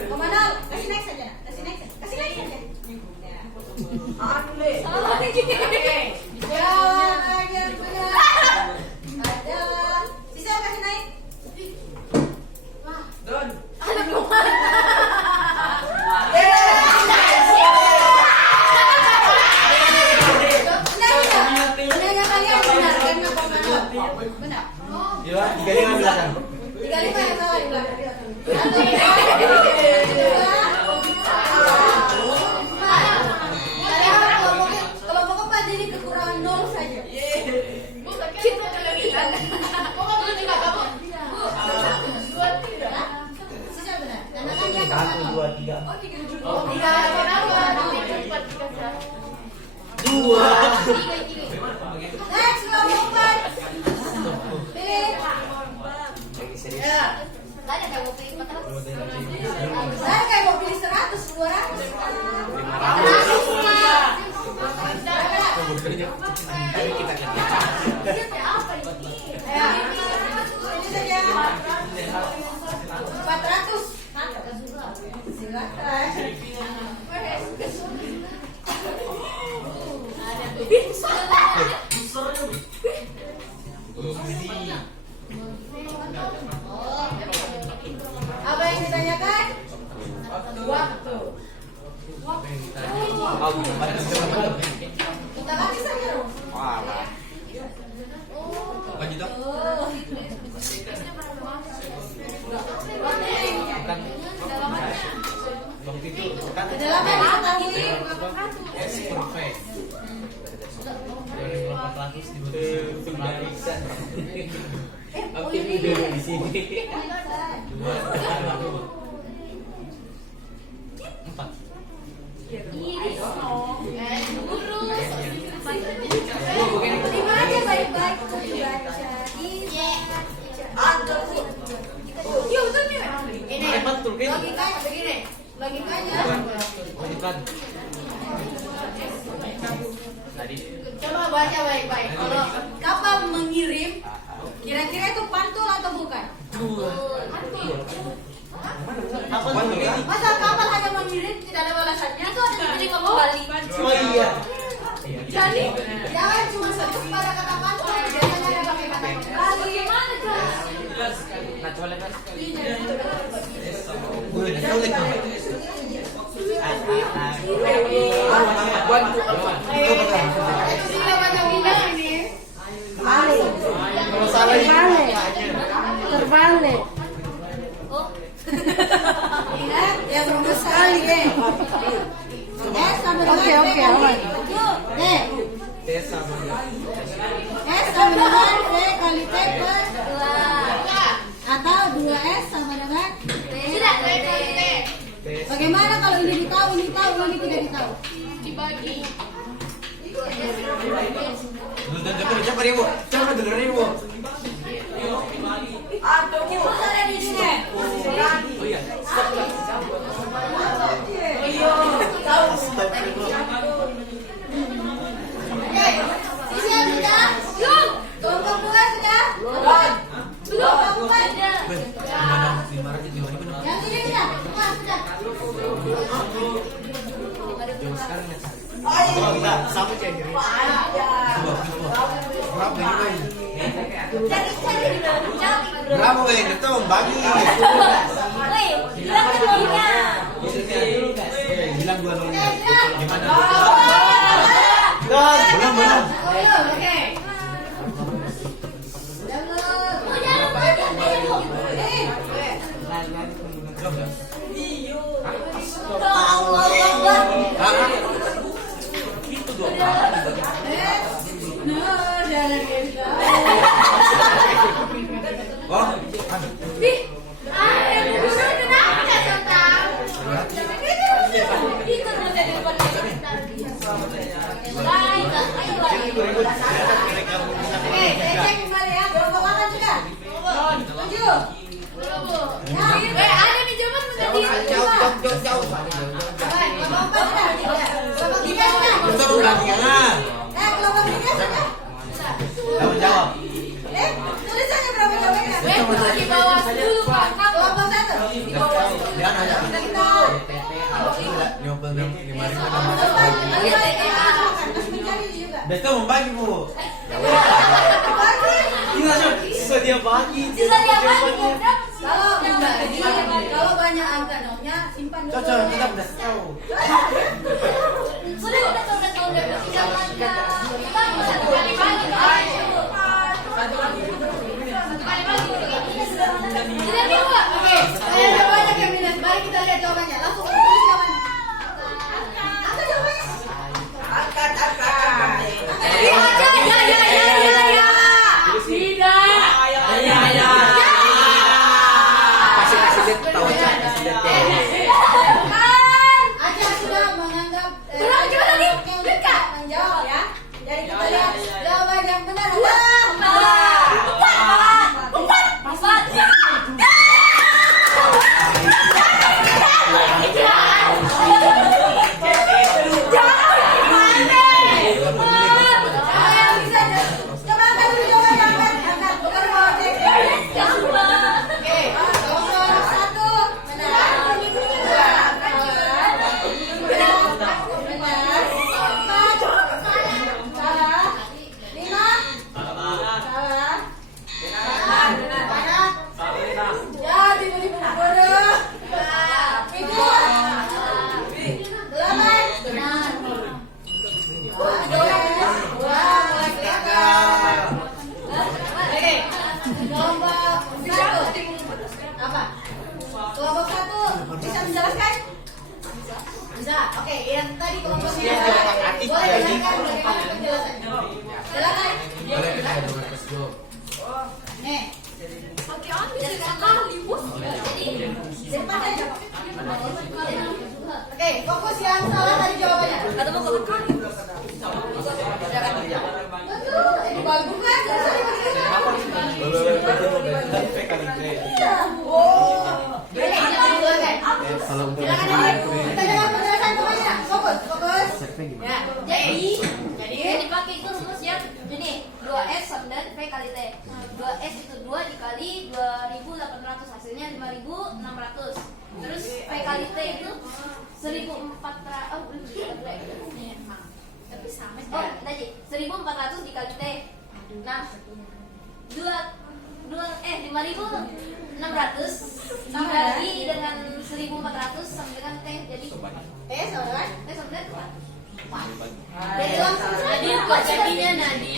Koma nol. Kasih next saja. Kasih next saja. Salah lagi. Jawaban yang benar adalah sisa kasih naik. Don. Benarnya kalian benar karena koma nol. Benar. Iya, 35 belakang. 35 yang salah di belakang. Kelompok keempat jadi kekurangan 0 saja. Kita kelebihan. Kok kamu juga kamu? Dua tidak. Sisa benar. Karena kan dia koma 1, 0. 2, 3. Oh, tiga. Kenapa? Cepat tiga. 2. Next kelompok 4. Pilih. Ya. Tanya kayak mau pilih 400. Saya kayak mau pilih 100, 200. Ya. Ini saja. 400. Silakan. Apa yang ditanyakan? Waktu. Kita kasih saja dong. Lanjut dong. Kedalaman di ini. Oke, video di sini. 4. Terima aja baik-baik. Iya betul nih. Ini logikanya begini. Logikanya. Coba baca baik-baik. Kalau kapal mengirim, kira-kira itu pantul atau bukan? Masa kapal hanya mengirim tidak ada balasannya? Itu ada jadi kembali. Oh iya. Jadi jangan cuma fokus pada kata pantul, biasanya ada pakai kata kembali. Gimana Jos? Terbalik. Ingat yang rumus sekali deh. Sama Oke, aman. Nih. Tes sama S sama dengan V kali T per 2. Atau 2S sama dengan Sudah, kali T. bagaimana kalau ini ditahu, ini tidak ditahu? Dibagi. Coba ibu, coba dengerin ibu. Isi yang sudah? Belum. Kelompok 2 sudah? Kelompok 4? Gimana? 500 5.000 Yang ini sudah? Wah, sudah. Oh, enggak, sama kayak gini. Berapa ini? Berapa ini? Itu bagi. Bilang gua nolnya. Gimana? Belum. Oh, Oke, saya cek kembali ya. Kelompok 8 sudah? 7. Ada di zaman menjadi jauh. Kelompok 4 sudah? Kelompok 3 sudah? Kita mau belajar. Kelompok 3 sudah? Jawab. Tulisannya berapa jawabannya? di bawah 10 Pak. Kelompok 1? Dia nanya. Sudah kita. Nyopel 5.000. Besok membagi bu. Iya, susah dia bagi. Sisa dia bagi berapa? Kalau banyak angka nomnya simpan dulu. Cocok, kita udah tahu. Sudah tahu udah 3 langkah. Bagi satu kali bagi. Satu kali bagi. Sudah Pak. Oke. Saya jawabannya Keminas. Mari kita lihat jawabannya. Langsung tulis jawabannya. Angka jawabannya. Kasih lihat tahu aja, kasih lihat ya. Aja sudah menganggap Berapa coba tadi? yang Dekat. menjawab ya. Jadi kita lihat jawaban yang benar adalah coba angkat dulu jawabannya. Angkat. Bukan mau cek. Oke. Nomor 1 benar. 2 salah. 3 benar. 4 salah. 5 salah. Benar. Jadi beli buku bodoh. 7 8 benar. Wah, mulai kelihatan. Oke, kelompok 1 apa? Kelompok 1 bisa menjelaskan? Bisa. Oke, yang tadi kelompoknya boleh dengarkan bagaimana penjelasannya. Silakan. Nih, Oke, ambil sekali bos. depan aja. Oke, fokus yang salah tadi jawabannya. Atau mau ke kali. Betul, ini bagus kan? Iya. Oh. Oke, silakan. Silakan. Kita dengar penjelasan semuanya. Fokus. Ya, jadi yang dipakai itu rumus yang ini 2S sama dengan V kali T. 2S itu 2 dikali 2.800 hasilnya 5.600. Terus V kali T itu 1.400. Oh, tapi sama sih. Oh, tadi 1.400 dikali T. Nah, 5.600 dibagi dengan 1.400 sama dengan T. Jadi Saudara. T sama dengan 4. Jadi langsung Jadi jadinya Nadi.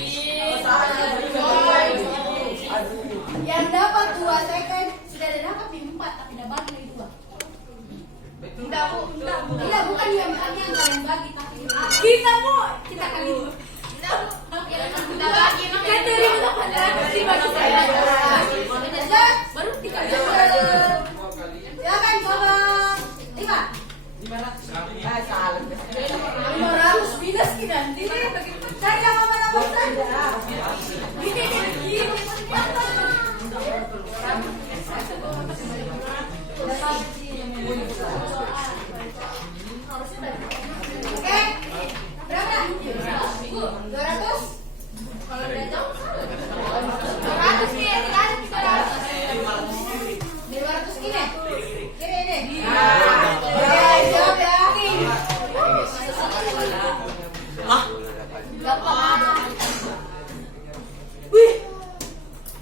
yang dapat 2 second sudah dapat di 4 tapi dapat di 2. Enggak, Bu. Tidak, bukan yang kalian bagi tapi Kita kali dulu. Kita bagi. 2.800 dibagi saya. Baru 3 jam. Silakan coba 5. 500 minus nanti. Cari nama-nama saja. Oke, berapa? 200? Kalau udah jauh 200 nih, tidak ada 300. 200 gini? Kiri ini? Jawab ya. Gampang. Wih,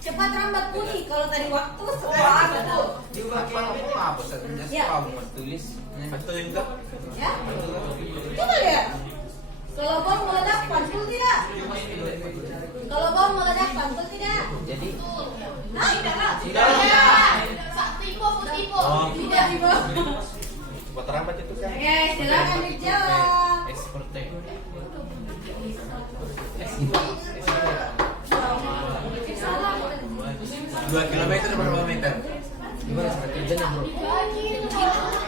cepat rambat bunyi. Kalau tadi waktu sekarang betul. Apa satunya? Ya. Kamu tulis. Betul enggak? Ya, coba lihat. Kalau bom meledak, pantul tidak? Kalau bom meledak, pantul tidak? Jadi Hah? Tidak. Tipe. Tidak, Ibu. Coba terlambat itu kan. Oke, silakan dijawab. seperti 2 kilometer berapa meter? gimana cara kerjanya bro?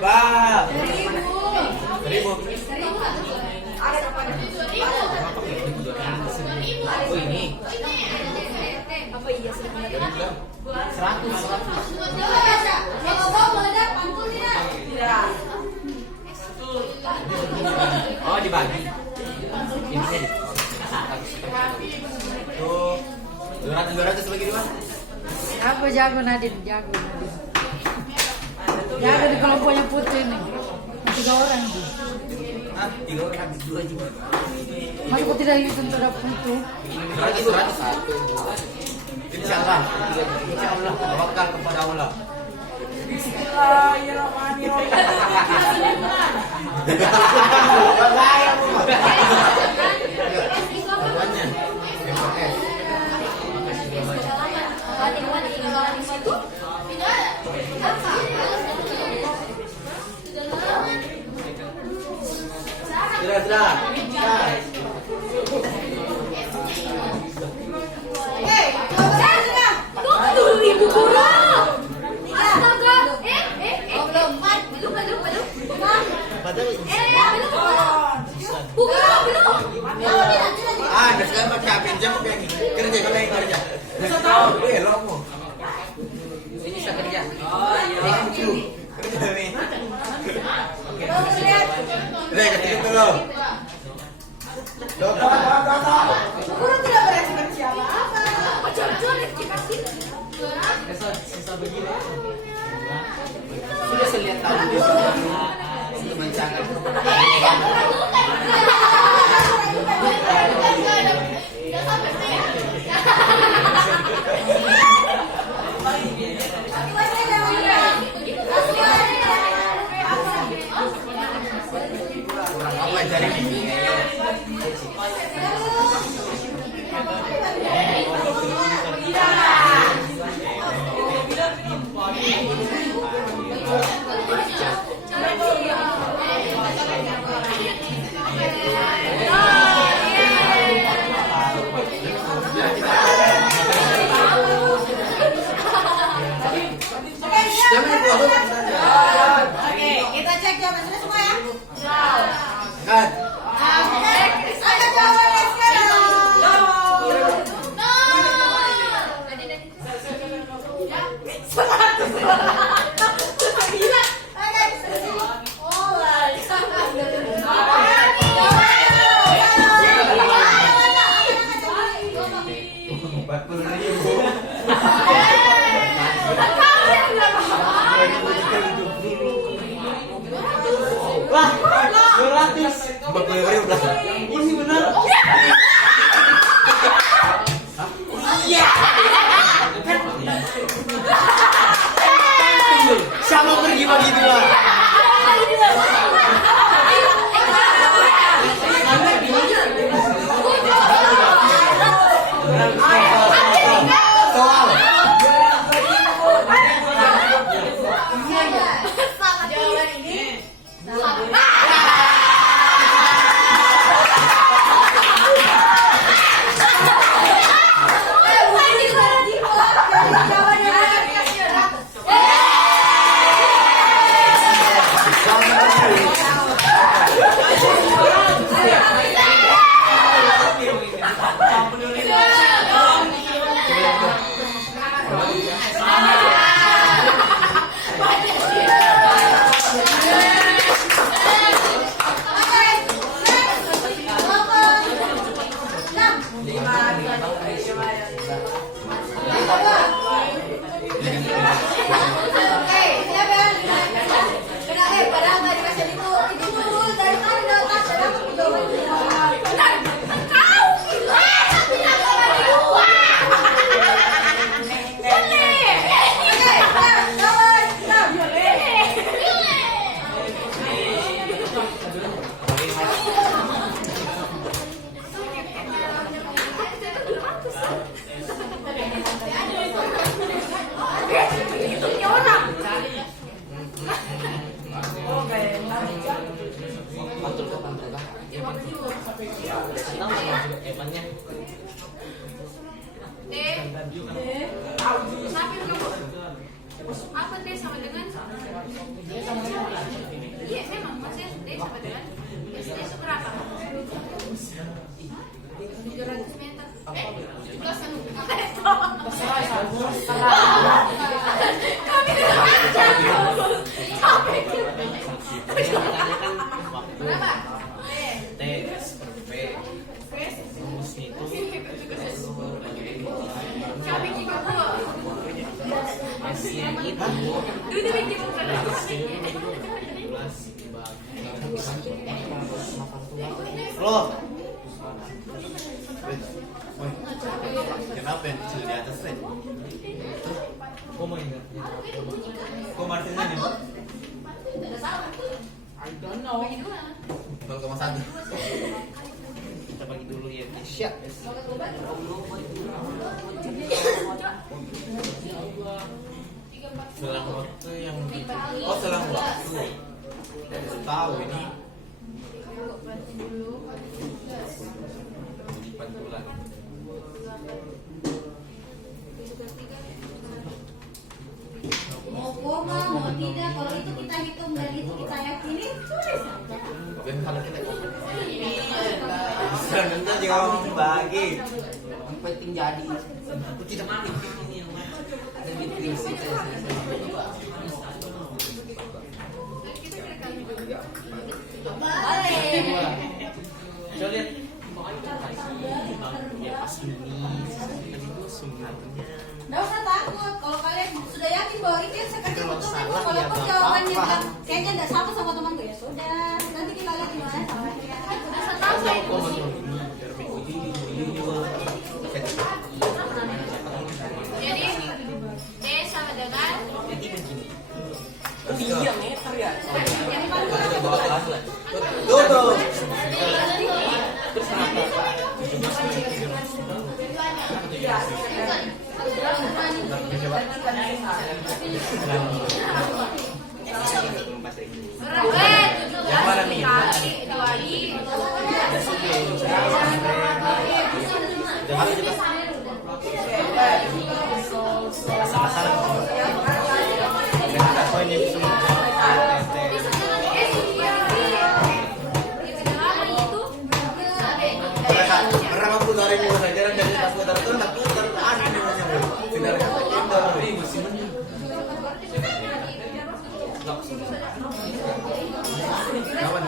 Wah. 1000. 1000. Oh ini Apa iya sudah meledak? 100. Coba baca. Kalau bom meledak, pantul tidak? Tidak. Oh dibagi. Ini di Tuh. 200 bagi 2. Apa jago Nadine? Jago di kelompoknya Putri nih. 3 orang. Hah? 3 orang habis 2 juga. Mas Putri dari itu terhadap itu. 100. Insyaallah. Insyaallah tawakal kepada Allah. Bahaya Bu. Jawabannya. Di situ tidak ada. Sudah. Hei, coba sudah. Tunggu 2.000 guru. Astaga. Belum. Belum. Belum. Belum. Ada sekarang pakai pinjam pakai ini. Kerja kalau yang kerja. Bisa tahu. Lo mau. Ini bisa kerja. Ini lucu. Kerja nih. Bagus lihat. Udah kecil dulu. Guru tidak berekspresi apa-apa. Sisa begini. Sudah saya lihat tahu di untuk mencatat. Apa jadi ini? Oke, kita cek jawabannya semua ya. Kan? Ada jawabannya sekarang. Wah, 200. 40.000 ini benar. Siapa pergi bagi 2? Soal. Jawaban ini Hitungnya orang. Pantul kah? Udah senang sama Evannya. Tapi kamu apa T sama dengan? Iya memang maksudnya T sama dengan ST itu berapa? 700 meter. 17 kan? Berapa? T per V. Rumusnya itu Kami juga dulu. S-nya itu Dulu bikin bukan. 17 Loh. Kenapa yang kecil di atas, Ren? Kok mau ingat? Kok Martinnya nih? I don't know. 0,1. Kita bagi dulu ya. Siap. Selang waktu yang Oh, selang waktu. Tahu ini. di pantulan. Mau koma, mau tidak, kalau itu kita hitung dan itu kita yakini, sudah saja. Dan kalau kita Nanti juga mau bagi. yang penting jadi. Aku tidak mau ini yang ada di prinsip. Coba lihat. Ya pas ini sebenarnya. Nggak usah takut, kalau kalian sudah yakin bahwa itu yang saya kasih Kalau betul, salah, walaupun ya nggak jawabannya apa-apa. kayaknya nggak sama sama temanku ya sudah. Nanti kita lihat gimana salahnya. Sudah setahun saya itu. Jadi T sama dengan Jadi begini. Iya meter ya. Yang paling Bawa kelas lah. Tuh. Terus kenapa? Yang mana nih? dibagi Pernah aku dari minggu saja dan dari tas putar itu nak putar aneh nih macam ini. Sinarnya indah nih masih mending. Kawan.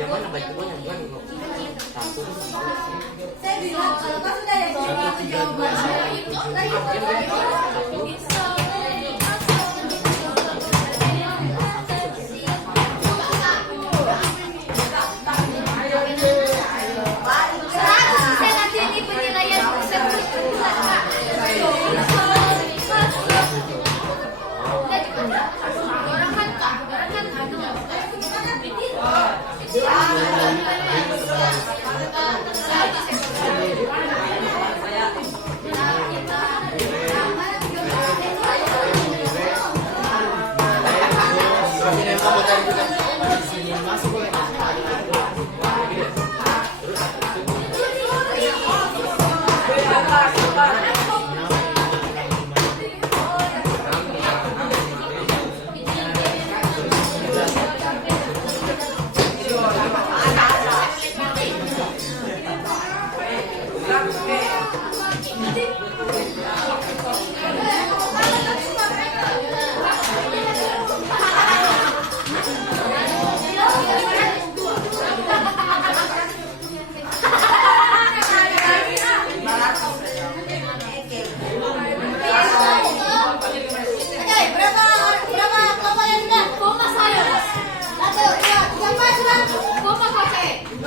Yang mana bajunya yang bukan satu. saya bilang kalau kau sudah ya bawa jawaban. saya nanti ini penilaian orang kan Oke, berapa koma yang sudah? Koma saya. 1, 2, 3, 4 sudah. Koma pakai. 5.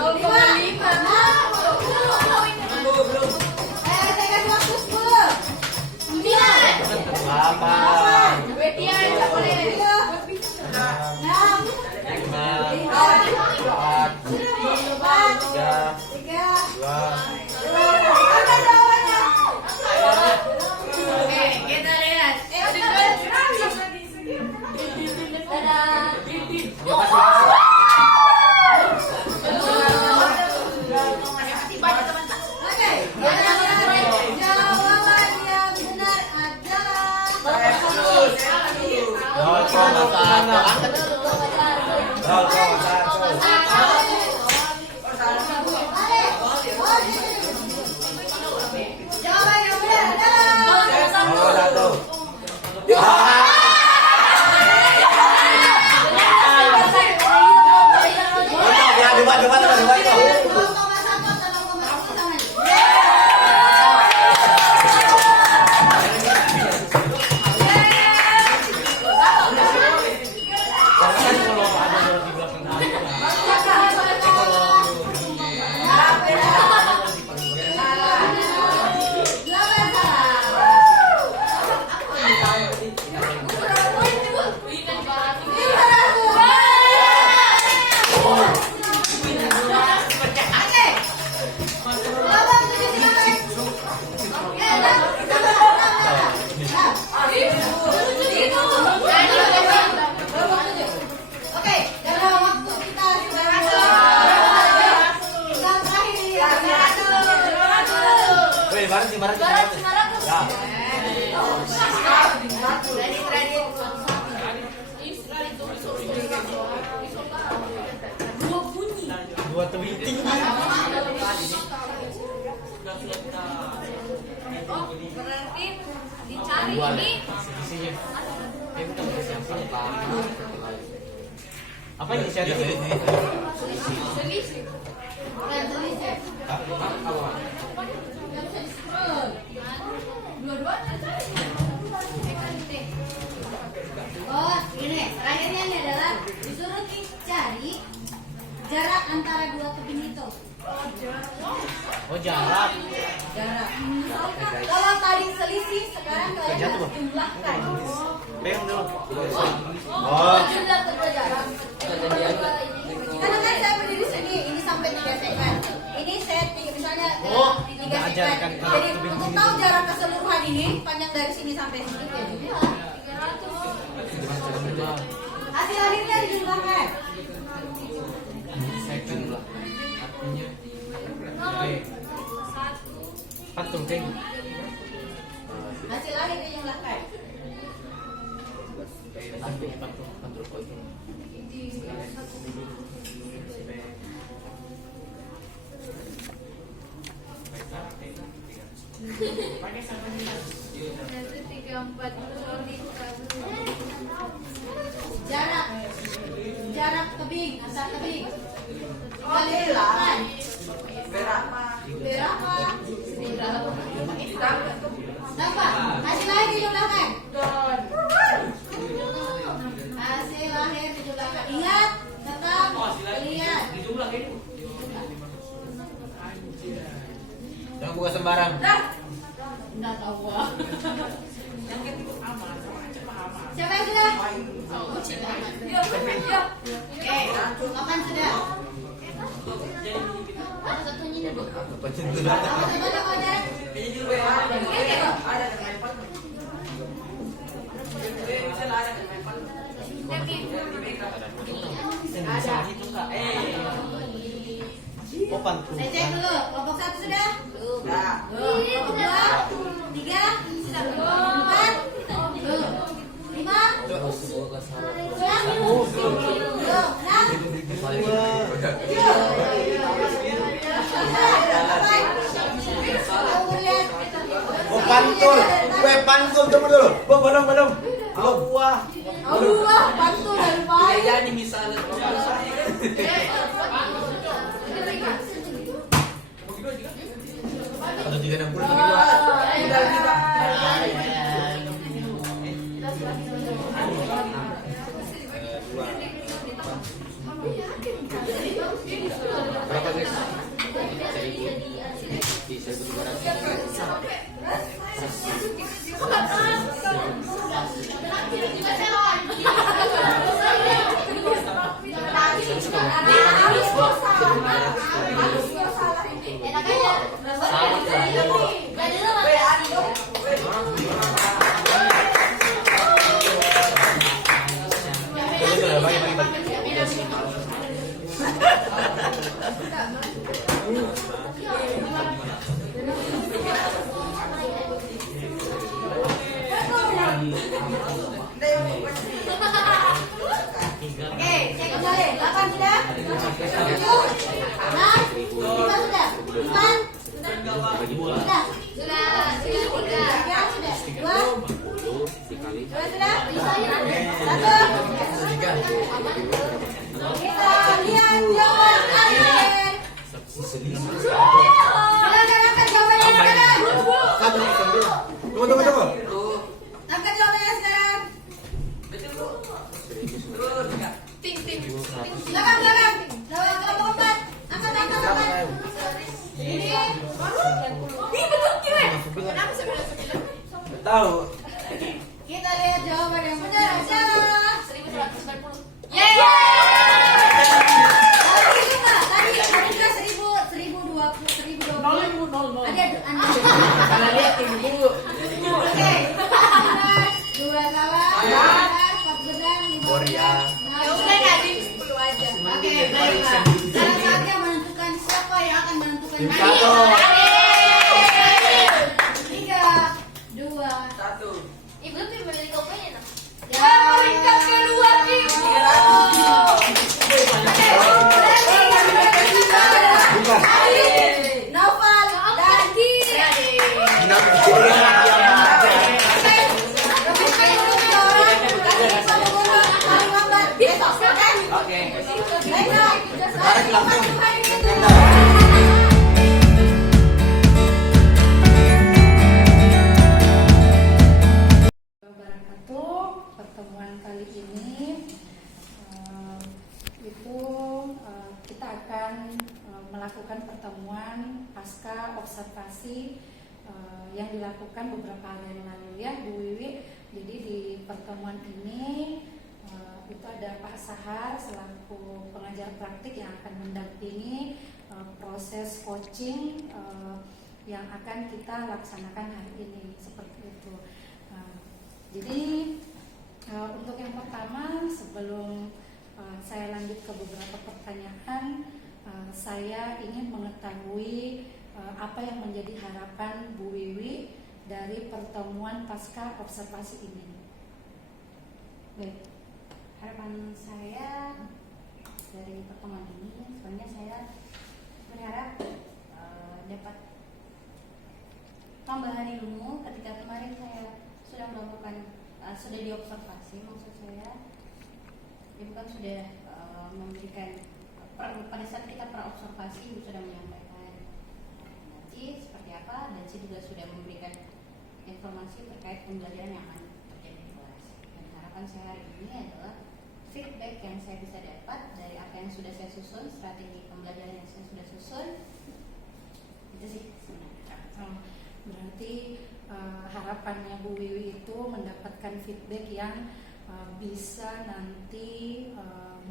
Saya kasih waktu 10. 9. Apa? Betia tidak boleh. 6. 3. Oke, kita lihat. Dadah. Oke, jawaban yang benar adalah 0,1. jawaban yang benar adalah 0,1. Ya, debat. 0,1 atau 0,1 sama nih. Oke, karena waktu kita sudah habis, kita terakhir ini. Weh, bareng sih. Ya. Dua tebing tinggi. Oh, berarti dicari ini. Apa yang dicari? Selisih. Dua-duanya cari. Oh, ini terakhirnya ini adalah disuruh cari jarak antara dua tebing itu. Oh, jarak. Jarak. Kalau tadi selisih, sekarang kalian Jatuh, harus Bang. jumlahkan. Pegang dulu. Oh, jumlah kedua jarak. Karena kan saya berdiri sini, ini sampai 3 second. Ini saya misalnya Oh, 3 ajarkan second. kalau Jadi tebing untuk tinggi. tahu jarak keseluruhan ini, panjang dari sini sampai sini ya jumlah. 300. Hasil akhirnya dijumlahkan. Patung ting. Hasil akhir dijumlahkan. Jarak tebing antar tebing. Kali 8. Berapa? Berapa? Hasil akhir dijumlahkan. Hasil akhir dijumlahkan. Ingat, tetap lihat. Jangan buka sembarang. Enggak tahu gua. Siapa yang sudah? Oke, kapan sudah? Ada satunya nih, Bu. Bagaimana kau jarak? Oh, pantun. Saya cek dulu. Kelompok 1 sudah? Sudah. Kelompok 2, 3, 4, 5, 6, Oh, pantun. Kue pantun, tunggu dulu. Belum. Belum. pantun dan Tidak jadi misalnya. Atau 360 berapa guys? Enak aja. Jadi lu Oke, cek kembali. 8 sudah? 7, 6, 5 sudah? 9, sudah? sudah 3 sudah? 2 sudah? 1 kita lihat jawaban akhir. Silakan angkat jawabannya anak-anak. Tunggu. Angkat jawabannya sekarang. Belakang. Kelompok 4. Angkat. Ini. Tahu. Kita lihat jawaban yang benar adalah 1190. tadi itu Mbak, tadi kita 1020. Karena lihat dulu. Oke. 2 salah. 4 benar, 5 Korea. Ya udah jadi 10 aja. Oke, baiklah. Sekarang saatnya menentukan siapa yang akan menentukan Tim hari. satu. 3, 2, Ibu tuh memilih kopinya nah. peringkat kedua tim. Bukan. Noval dan Oke. Tarik langsung. Wabarakatuh. Pertemuan kali ini kita akan melakukan pertemuan pasca observasi yang dilakukan beberapa hari yang lalu ya Bu Wiwi. Jadi di pertemuan ini itu ada Pak Sahar selaku pengajar praktik yang akan mendampingi proses coaching yang akan kita laksanakan hari ini seperti itu. Jadi untuk yang pertama sebelum saya lanjut ke beberapa pertanyaan, saya ingin mengetahui apa yang menjadi harapan Bu Wiwi dari pertemuan pasca observasi ini. Baik, harapan saya dari pertemuan ini sebenarnya saya berharap dapat tambahan ilmu ketika kemarin saya sudah melakukan sudah diobservasi, maksud saya ibu kan sudah memberikan pada saat kita praobservasi ibu sudah menyampaikan nanti seperti apa, dan saya juga sudah memberikan informasi terkait pembelajaran yang akan terjadi di kelas. Dan harapan saya hari ini adalah feedback yang saya bisa dapat dari apa yang sudah saya susun, strategi pembelajaran yang saya sudah susun, itu sih sebenarnya. Berarti harapannya Bu Wiwi itu mendapatkan feedback yang bisa nanti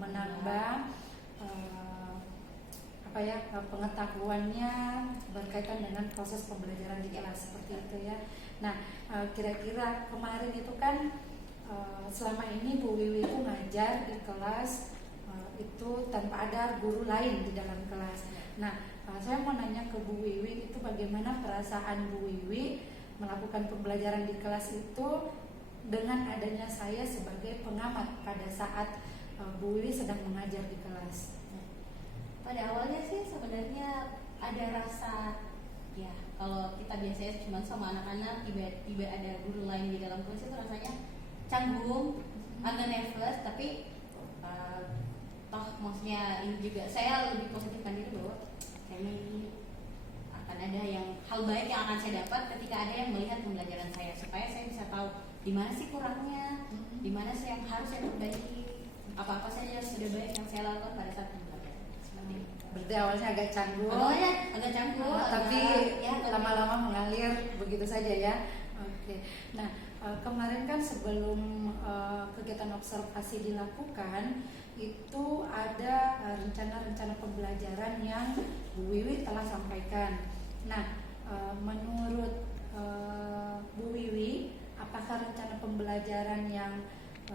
menambah pengetahuannya berkaitan dengan proses pembelajaran di kelas seperti itu ya. Nah, kira-kira kemarin itu kan selama ini Bu Wiwi itu ngajar di kelas itu tanpa ada guru lain di dalam kelas. Nah, saya mau nanya ke Bu Wiwi, itu bagaimana perasaan Bu Wiwi melakukan pembelajaran di kelas itu dengan adanya saya sebagai pengamat pada saat Bu Wiwi sedang mengajar di kelas. Pada awalnya sih sebenarnya ada rasa, ya kalau kita biasanya cuma sama anak-anak, tiba-tiba ada guru lain di dalam kelas itu rasanya canggung, agak nervous, tapi toh maksudnya ini juga saya lebih positifkan diri bahwa kayaknya ini akan ada yang hal baik yang akan saya dapat ketika ada yang melihat pembelajaran saya, supaya saya bisa tahu di mana sih kurangnya, di mana sih yang harus saya perbaiki, apa-apa saja yang sudah baik yang saya lakukan pada saat pembelajaran. Seperti itu. Berarti awalnya agak canggung. Awalnya agak canggung, tapi ya, lama-lama mengalir begitu saja ya. Oke. Nah, kemarin kan sebelum kegiatan observasi dilakukan, itu ada rencana-rencana pembelajaran yang Bu Wiwi telah sampaikan. Nah, menurut Bu Wiwi, apakah rencana pembelajaran yang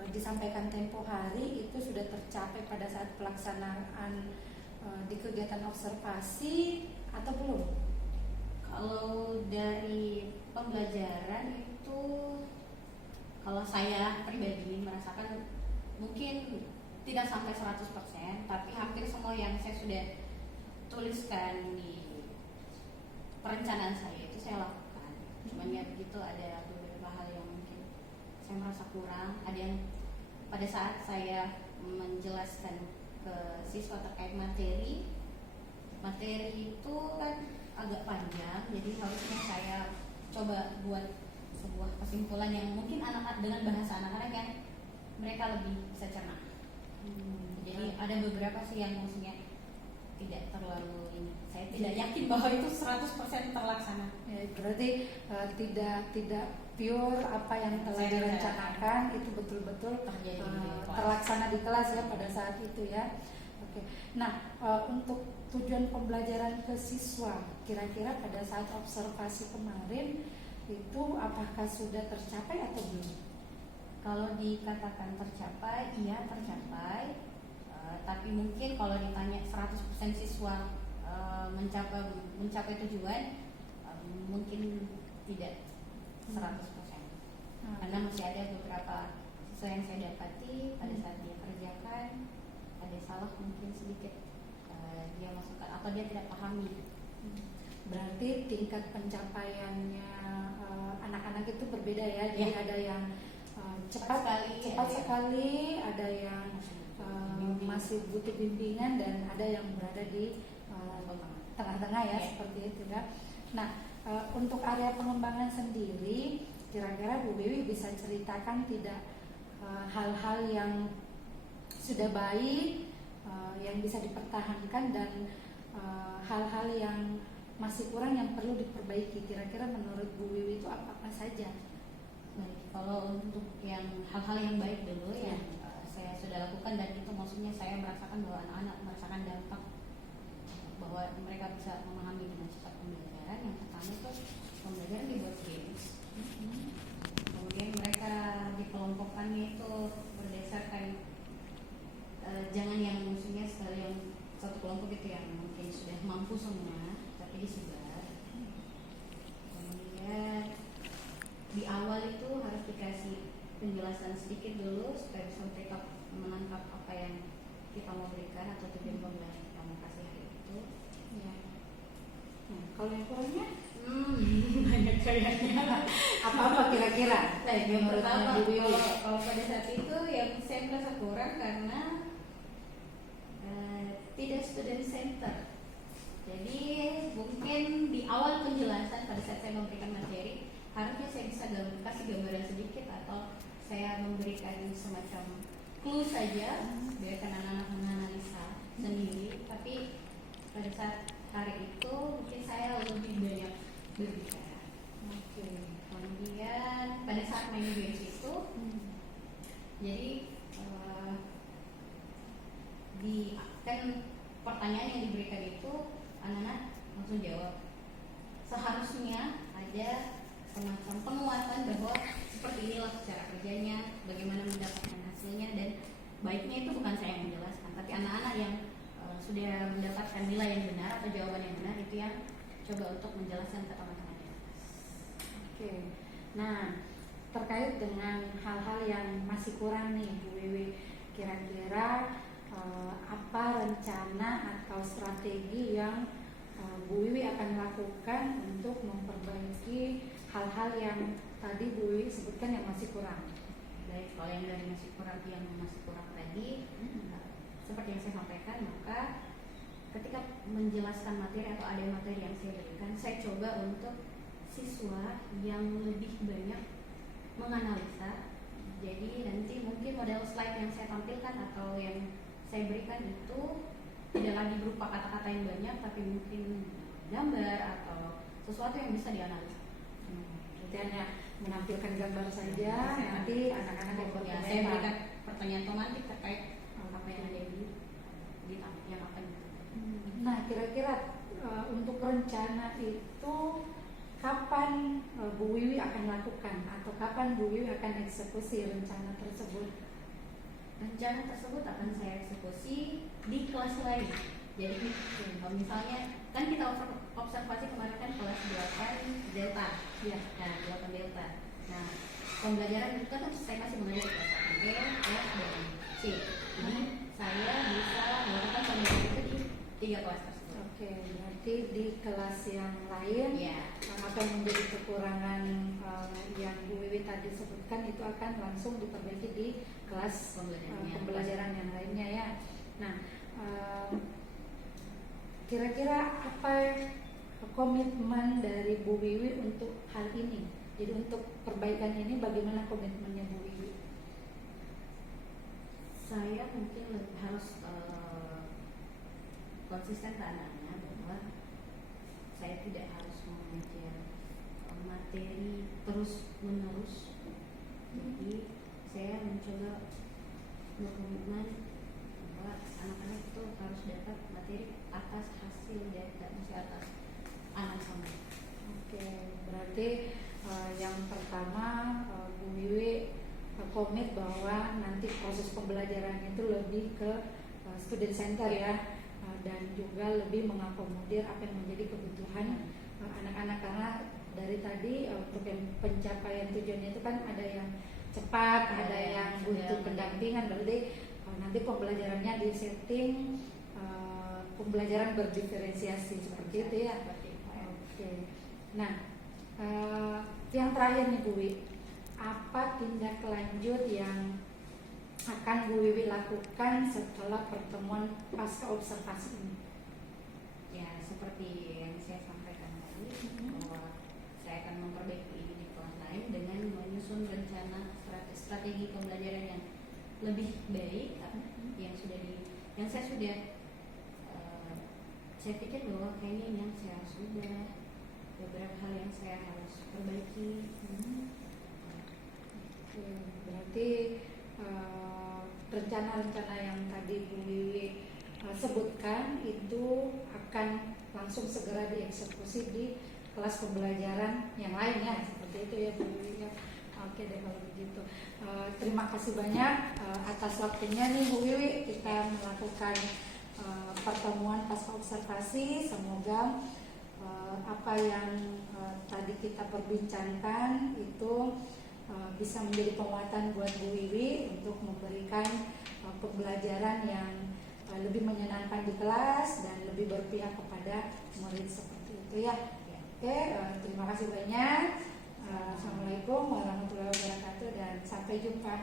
disampaikan tempo hari itu sudah tercapai pada saat pelaksanaan di kegiatan observasi atau belum? Kalau dari pembelajaran itu, kalau saya pribadi merasakan mungkin tidak sampai 100%, tapi hampir semua yang saya sudah tuliskan di perencanaan saya itu saya lakukan. Cuman ya begitu, ada beberapa hal yang mungkin saya merasa kurang. Ada yang pada saat saya menjelaskan ke siswa terkait materi itu kan agak panjang, jadi harusnya saya coba buat sebuah kesimpulan yang mungkin anak-anak dengan bahasa anak-anak yang mereka lebih bisa cerna. Jadi ada beberapa sih yang maksudnya tidak terlalu ini. Saya tidak yakin bahwa itu 100% terlaksana. Ya, berarti tidak pure apa yang telah Saya direncanakan itu betul-betul Terjadi di kelas. terlaksana di kelas ya pada saat itu ya. Oke. Nah, untuk tujuan pembelajaran ke siswa, kira-kira pada saat observasi kemarin itu apakah sudah tercapai atau belum? Kalau dikatakan tercapai, iya tercapai. Tapi mungkin kalau ditanya 100% siswa mencapai tujuan, mungkin tidak 100%. Karena masih ada beberapa siswa yang saya dapati pada saat dia kerjakan ada salah mungkin sedikit, dia masukkan atau dia tidak pahami. Berarti tingkat pencapaiannya anak-anak itu berbeda ya. Jadi Ya. ada yang cepat sekali, ada yang masih butuh bimbingan, dan ada yang berada di tengah-tengah ya, seperti itu ya. Nah, untuk area pengembangan sendiri, kira-kira Bu Wiwi bisa ceritakan tidak hal-hal yang sudah baik, yang bisa dipertahankan, dan hal-hal yang masih kurang yang perlu diperbaiki. Kira-kira menurut Bu Wiwi itu apa saja? Baik, kalau untuk yang hal-hal yang baik dulu yang saya sudah lakukan, dan itu maksudnya saya merasakan bahwa anak-anak merasakan dampak, bahwa mereka bisa memahami dengan cepat pembelajaran. Yang pertama itu pembelajaran dibuat games. Kemudian mereka dikelompokkannya itu berdasarkan jangan yang maksudnya yang satu kelompok itu yang mungkin sudah mampu semua, tapi disebar. Kemudian di awal itu harus dikasih penjelasan sedikit dulu supaya bisa mereka menangkap apa yang kita mau berikan atau tujuan pembelajaran yang kita mau kasih hari itu. Ya. Nah, kalau yang kurangnya Banyak kayaknya. apa kira-kira? Baik, yang Menurut pertama Bu Wiwi? kalau pada saat itu yang saya merasa kurang karena tidak student center. Jadi mungkin di awal penjelasan pada saat saya memberikan materi, harusnya saya bisa kasih gambaran sedikit atau saya memberikan semacam clue saja, biarkan anak-anak menganalisa sendiri. Tapi pada saat hari itu mungkin saya lebih banyak berbicara. Oke. Kemudian pada saat main games itu, jadi kan pertanyaan yang diberikan itu anak-anak langsung jawab. Seharusnya ada semacam penguatan bahwa seperti inilah cara kerjanya, bagaimana mendapatkan hasilnya, dan baiknya itu bukan saya yang menjelaskan, tapi anak-anak yang sudah mendapatkan nilai yang benar atau jawaban yang benar itu yang coba untuk menjelaskan ke teman-teman. Oke. Nah, terkait dengan hal-hal yang masih kurang nih Bu Wiwi, kira-kira apa rencana atau strategi yang Bu Wiwi akan lakukan untuk memperbaiki hal-hal yang tadi Bu Wiwi sebutkan yang masih kurang? Baik, kalau yang dari masih kurang tadi, seperti yang saya sampaikan, maka ketika menjelaskan materi atau ada materi yang saya berikan, saya coba untuk siswa yang lebih banyak menganalisa. Jadi nanti mungkin model slide yang saya tampilkan atau yang saya berikan itu tidak lagi berupa kata-kata yang banyak, tapi mungkin gambar atau sesuatu yang bisa dianalisa. Berarti hanya menampilkan gambar saja, nanti anak-anak yang Ya, saya berikan pertanyaan otomatis terkait apa yang ada di yang akan ditentukan. Nah, kira-kira untuk rencana itu kapan Bu Wiwi akan lakukan atau kapan Bu Wiwi akan eksekusi rencana tersebut? Rencana tersebut akan saya eksekusi di kelas lain. Jadi misalnya kan kita observasi kemarin kan kelas 8 Delta. Ya. Nah, 8 Delta. Nah, pembelajaran itu kan saya masih mengajar di kelas 1B, kelas 2C. Jadi saya bisa melakukan pembelajaran itu di 3 kelas tersebut. Oke, berarti di kelas yang lain Ya. apa yang menjadi kekurangan yang Bu Wiwi tadi sebutkan itu akan langsung diperbaiki di kelas pembelajaran yang lainnya ya. Nah, kira-kira apa komitmen dari Bu Wiwi untuk hal ini? Jadi untuk perbaikan ini bagaimana komitmennya Bu Wiwi? Saya mungkin harus konsisten ke anak-anak bahwa saya tidak harus mengajar materi terus menerus. Jadi saya mencoba berkomitmen bahwa anak-anak itu harus dapat materi atas hasil dari atas anak sama. Oke, berarti yang pertama Bu Wiwi komit bahwa nanti proses pembelajaran itu lebih ke student center ya, dan juga lebih mengakomodir apa yang menjadi kebutuhan anak-anak, karena dari tadi untuk yang pencapaian tujuannya itu kan ada yang cepat, ada yang butuh pendampingan, berarti nanti pembelajarannya di setting pembelajaran berdiferensiasi seperti itu ya. Oke. Nah, yang terakhir nih Bu Wiwi, apa tindak lanjut yang akan Bu Wiwi lakukan setelah pertemuan pasca observasi ini? Ya, seperti yang saya sampaikan tadi, bahwa saya akan memperbaiki ini di kelas lain dengan menyusun rencana strategi pembelajaran yang lebih baik, yang saya sudah saya pikir bahwa kayaknya yang saya sudah beberapa hal yang saya harus perbaiki. Berarti rencana-rencana yang tadi Bu Wiwi sebutkan itu akan langsung segera dieksekusi di kelas pembelajaran yang lain ya, seperti itu ya Bu Wiwi ya. Oke deh kalau begitu. Terima kasih banyak atas waktunya nih Bu Wiwi, kita melakukan pertemuan pasca observasi. Semoga apa yang tadi kita perbincangkan itu bisa menjadi penguatan buat Bu Wiwi untuk memberikan pembelajaran yang lebih menyenangkan di kelas dan lebih berpihak kepada murid seperti itu ya. Oke, terima kasih banyak. Assalamualaikum warahmatullahi wabarakatuh dan sampai jumpa.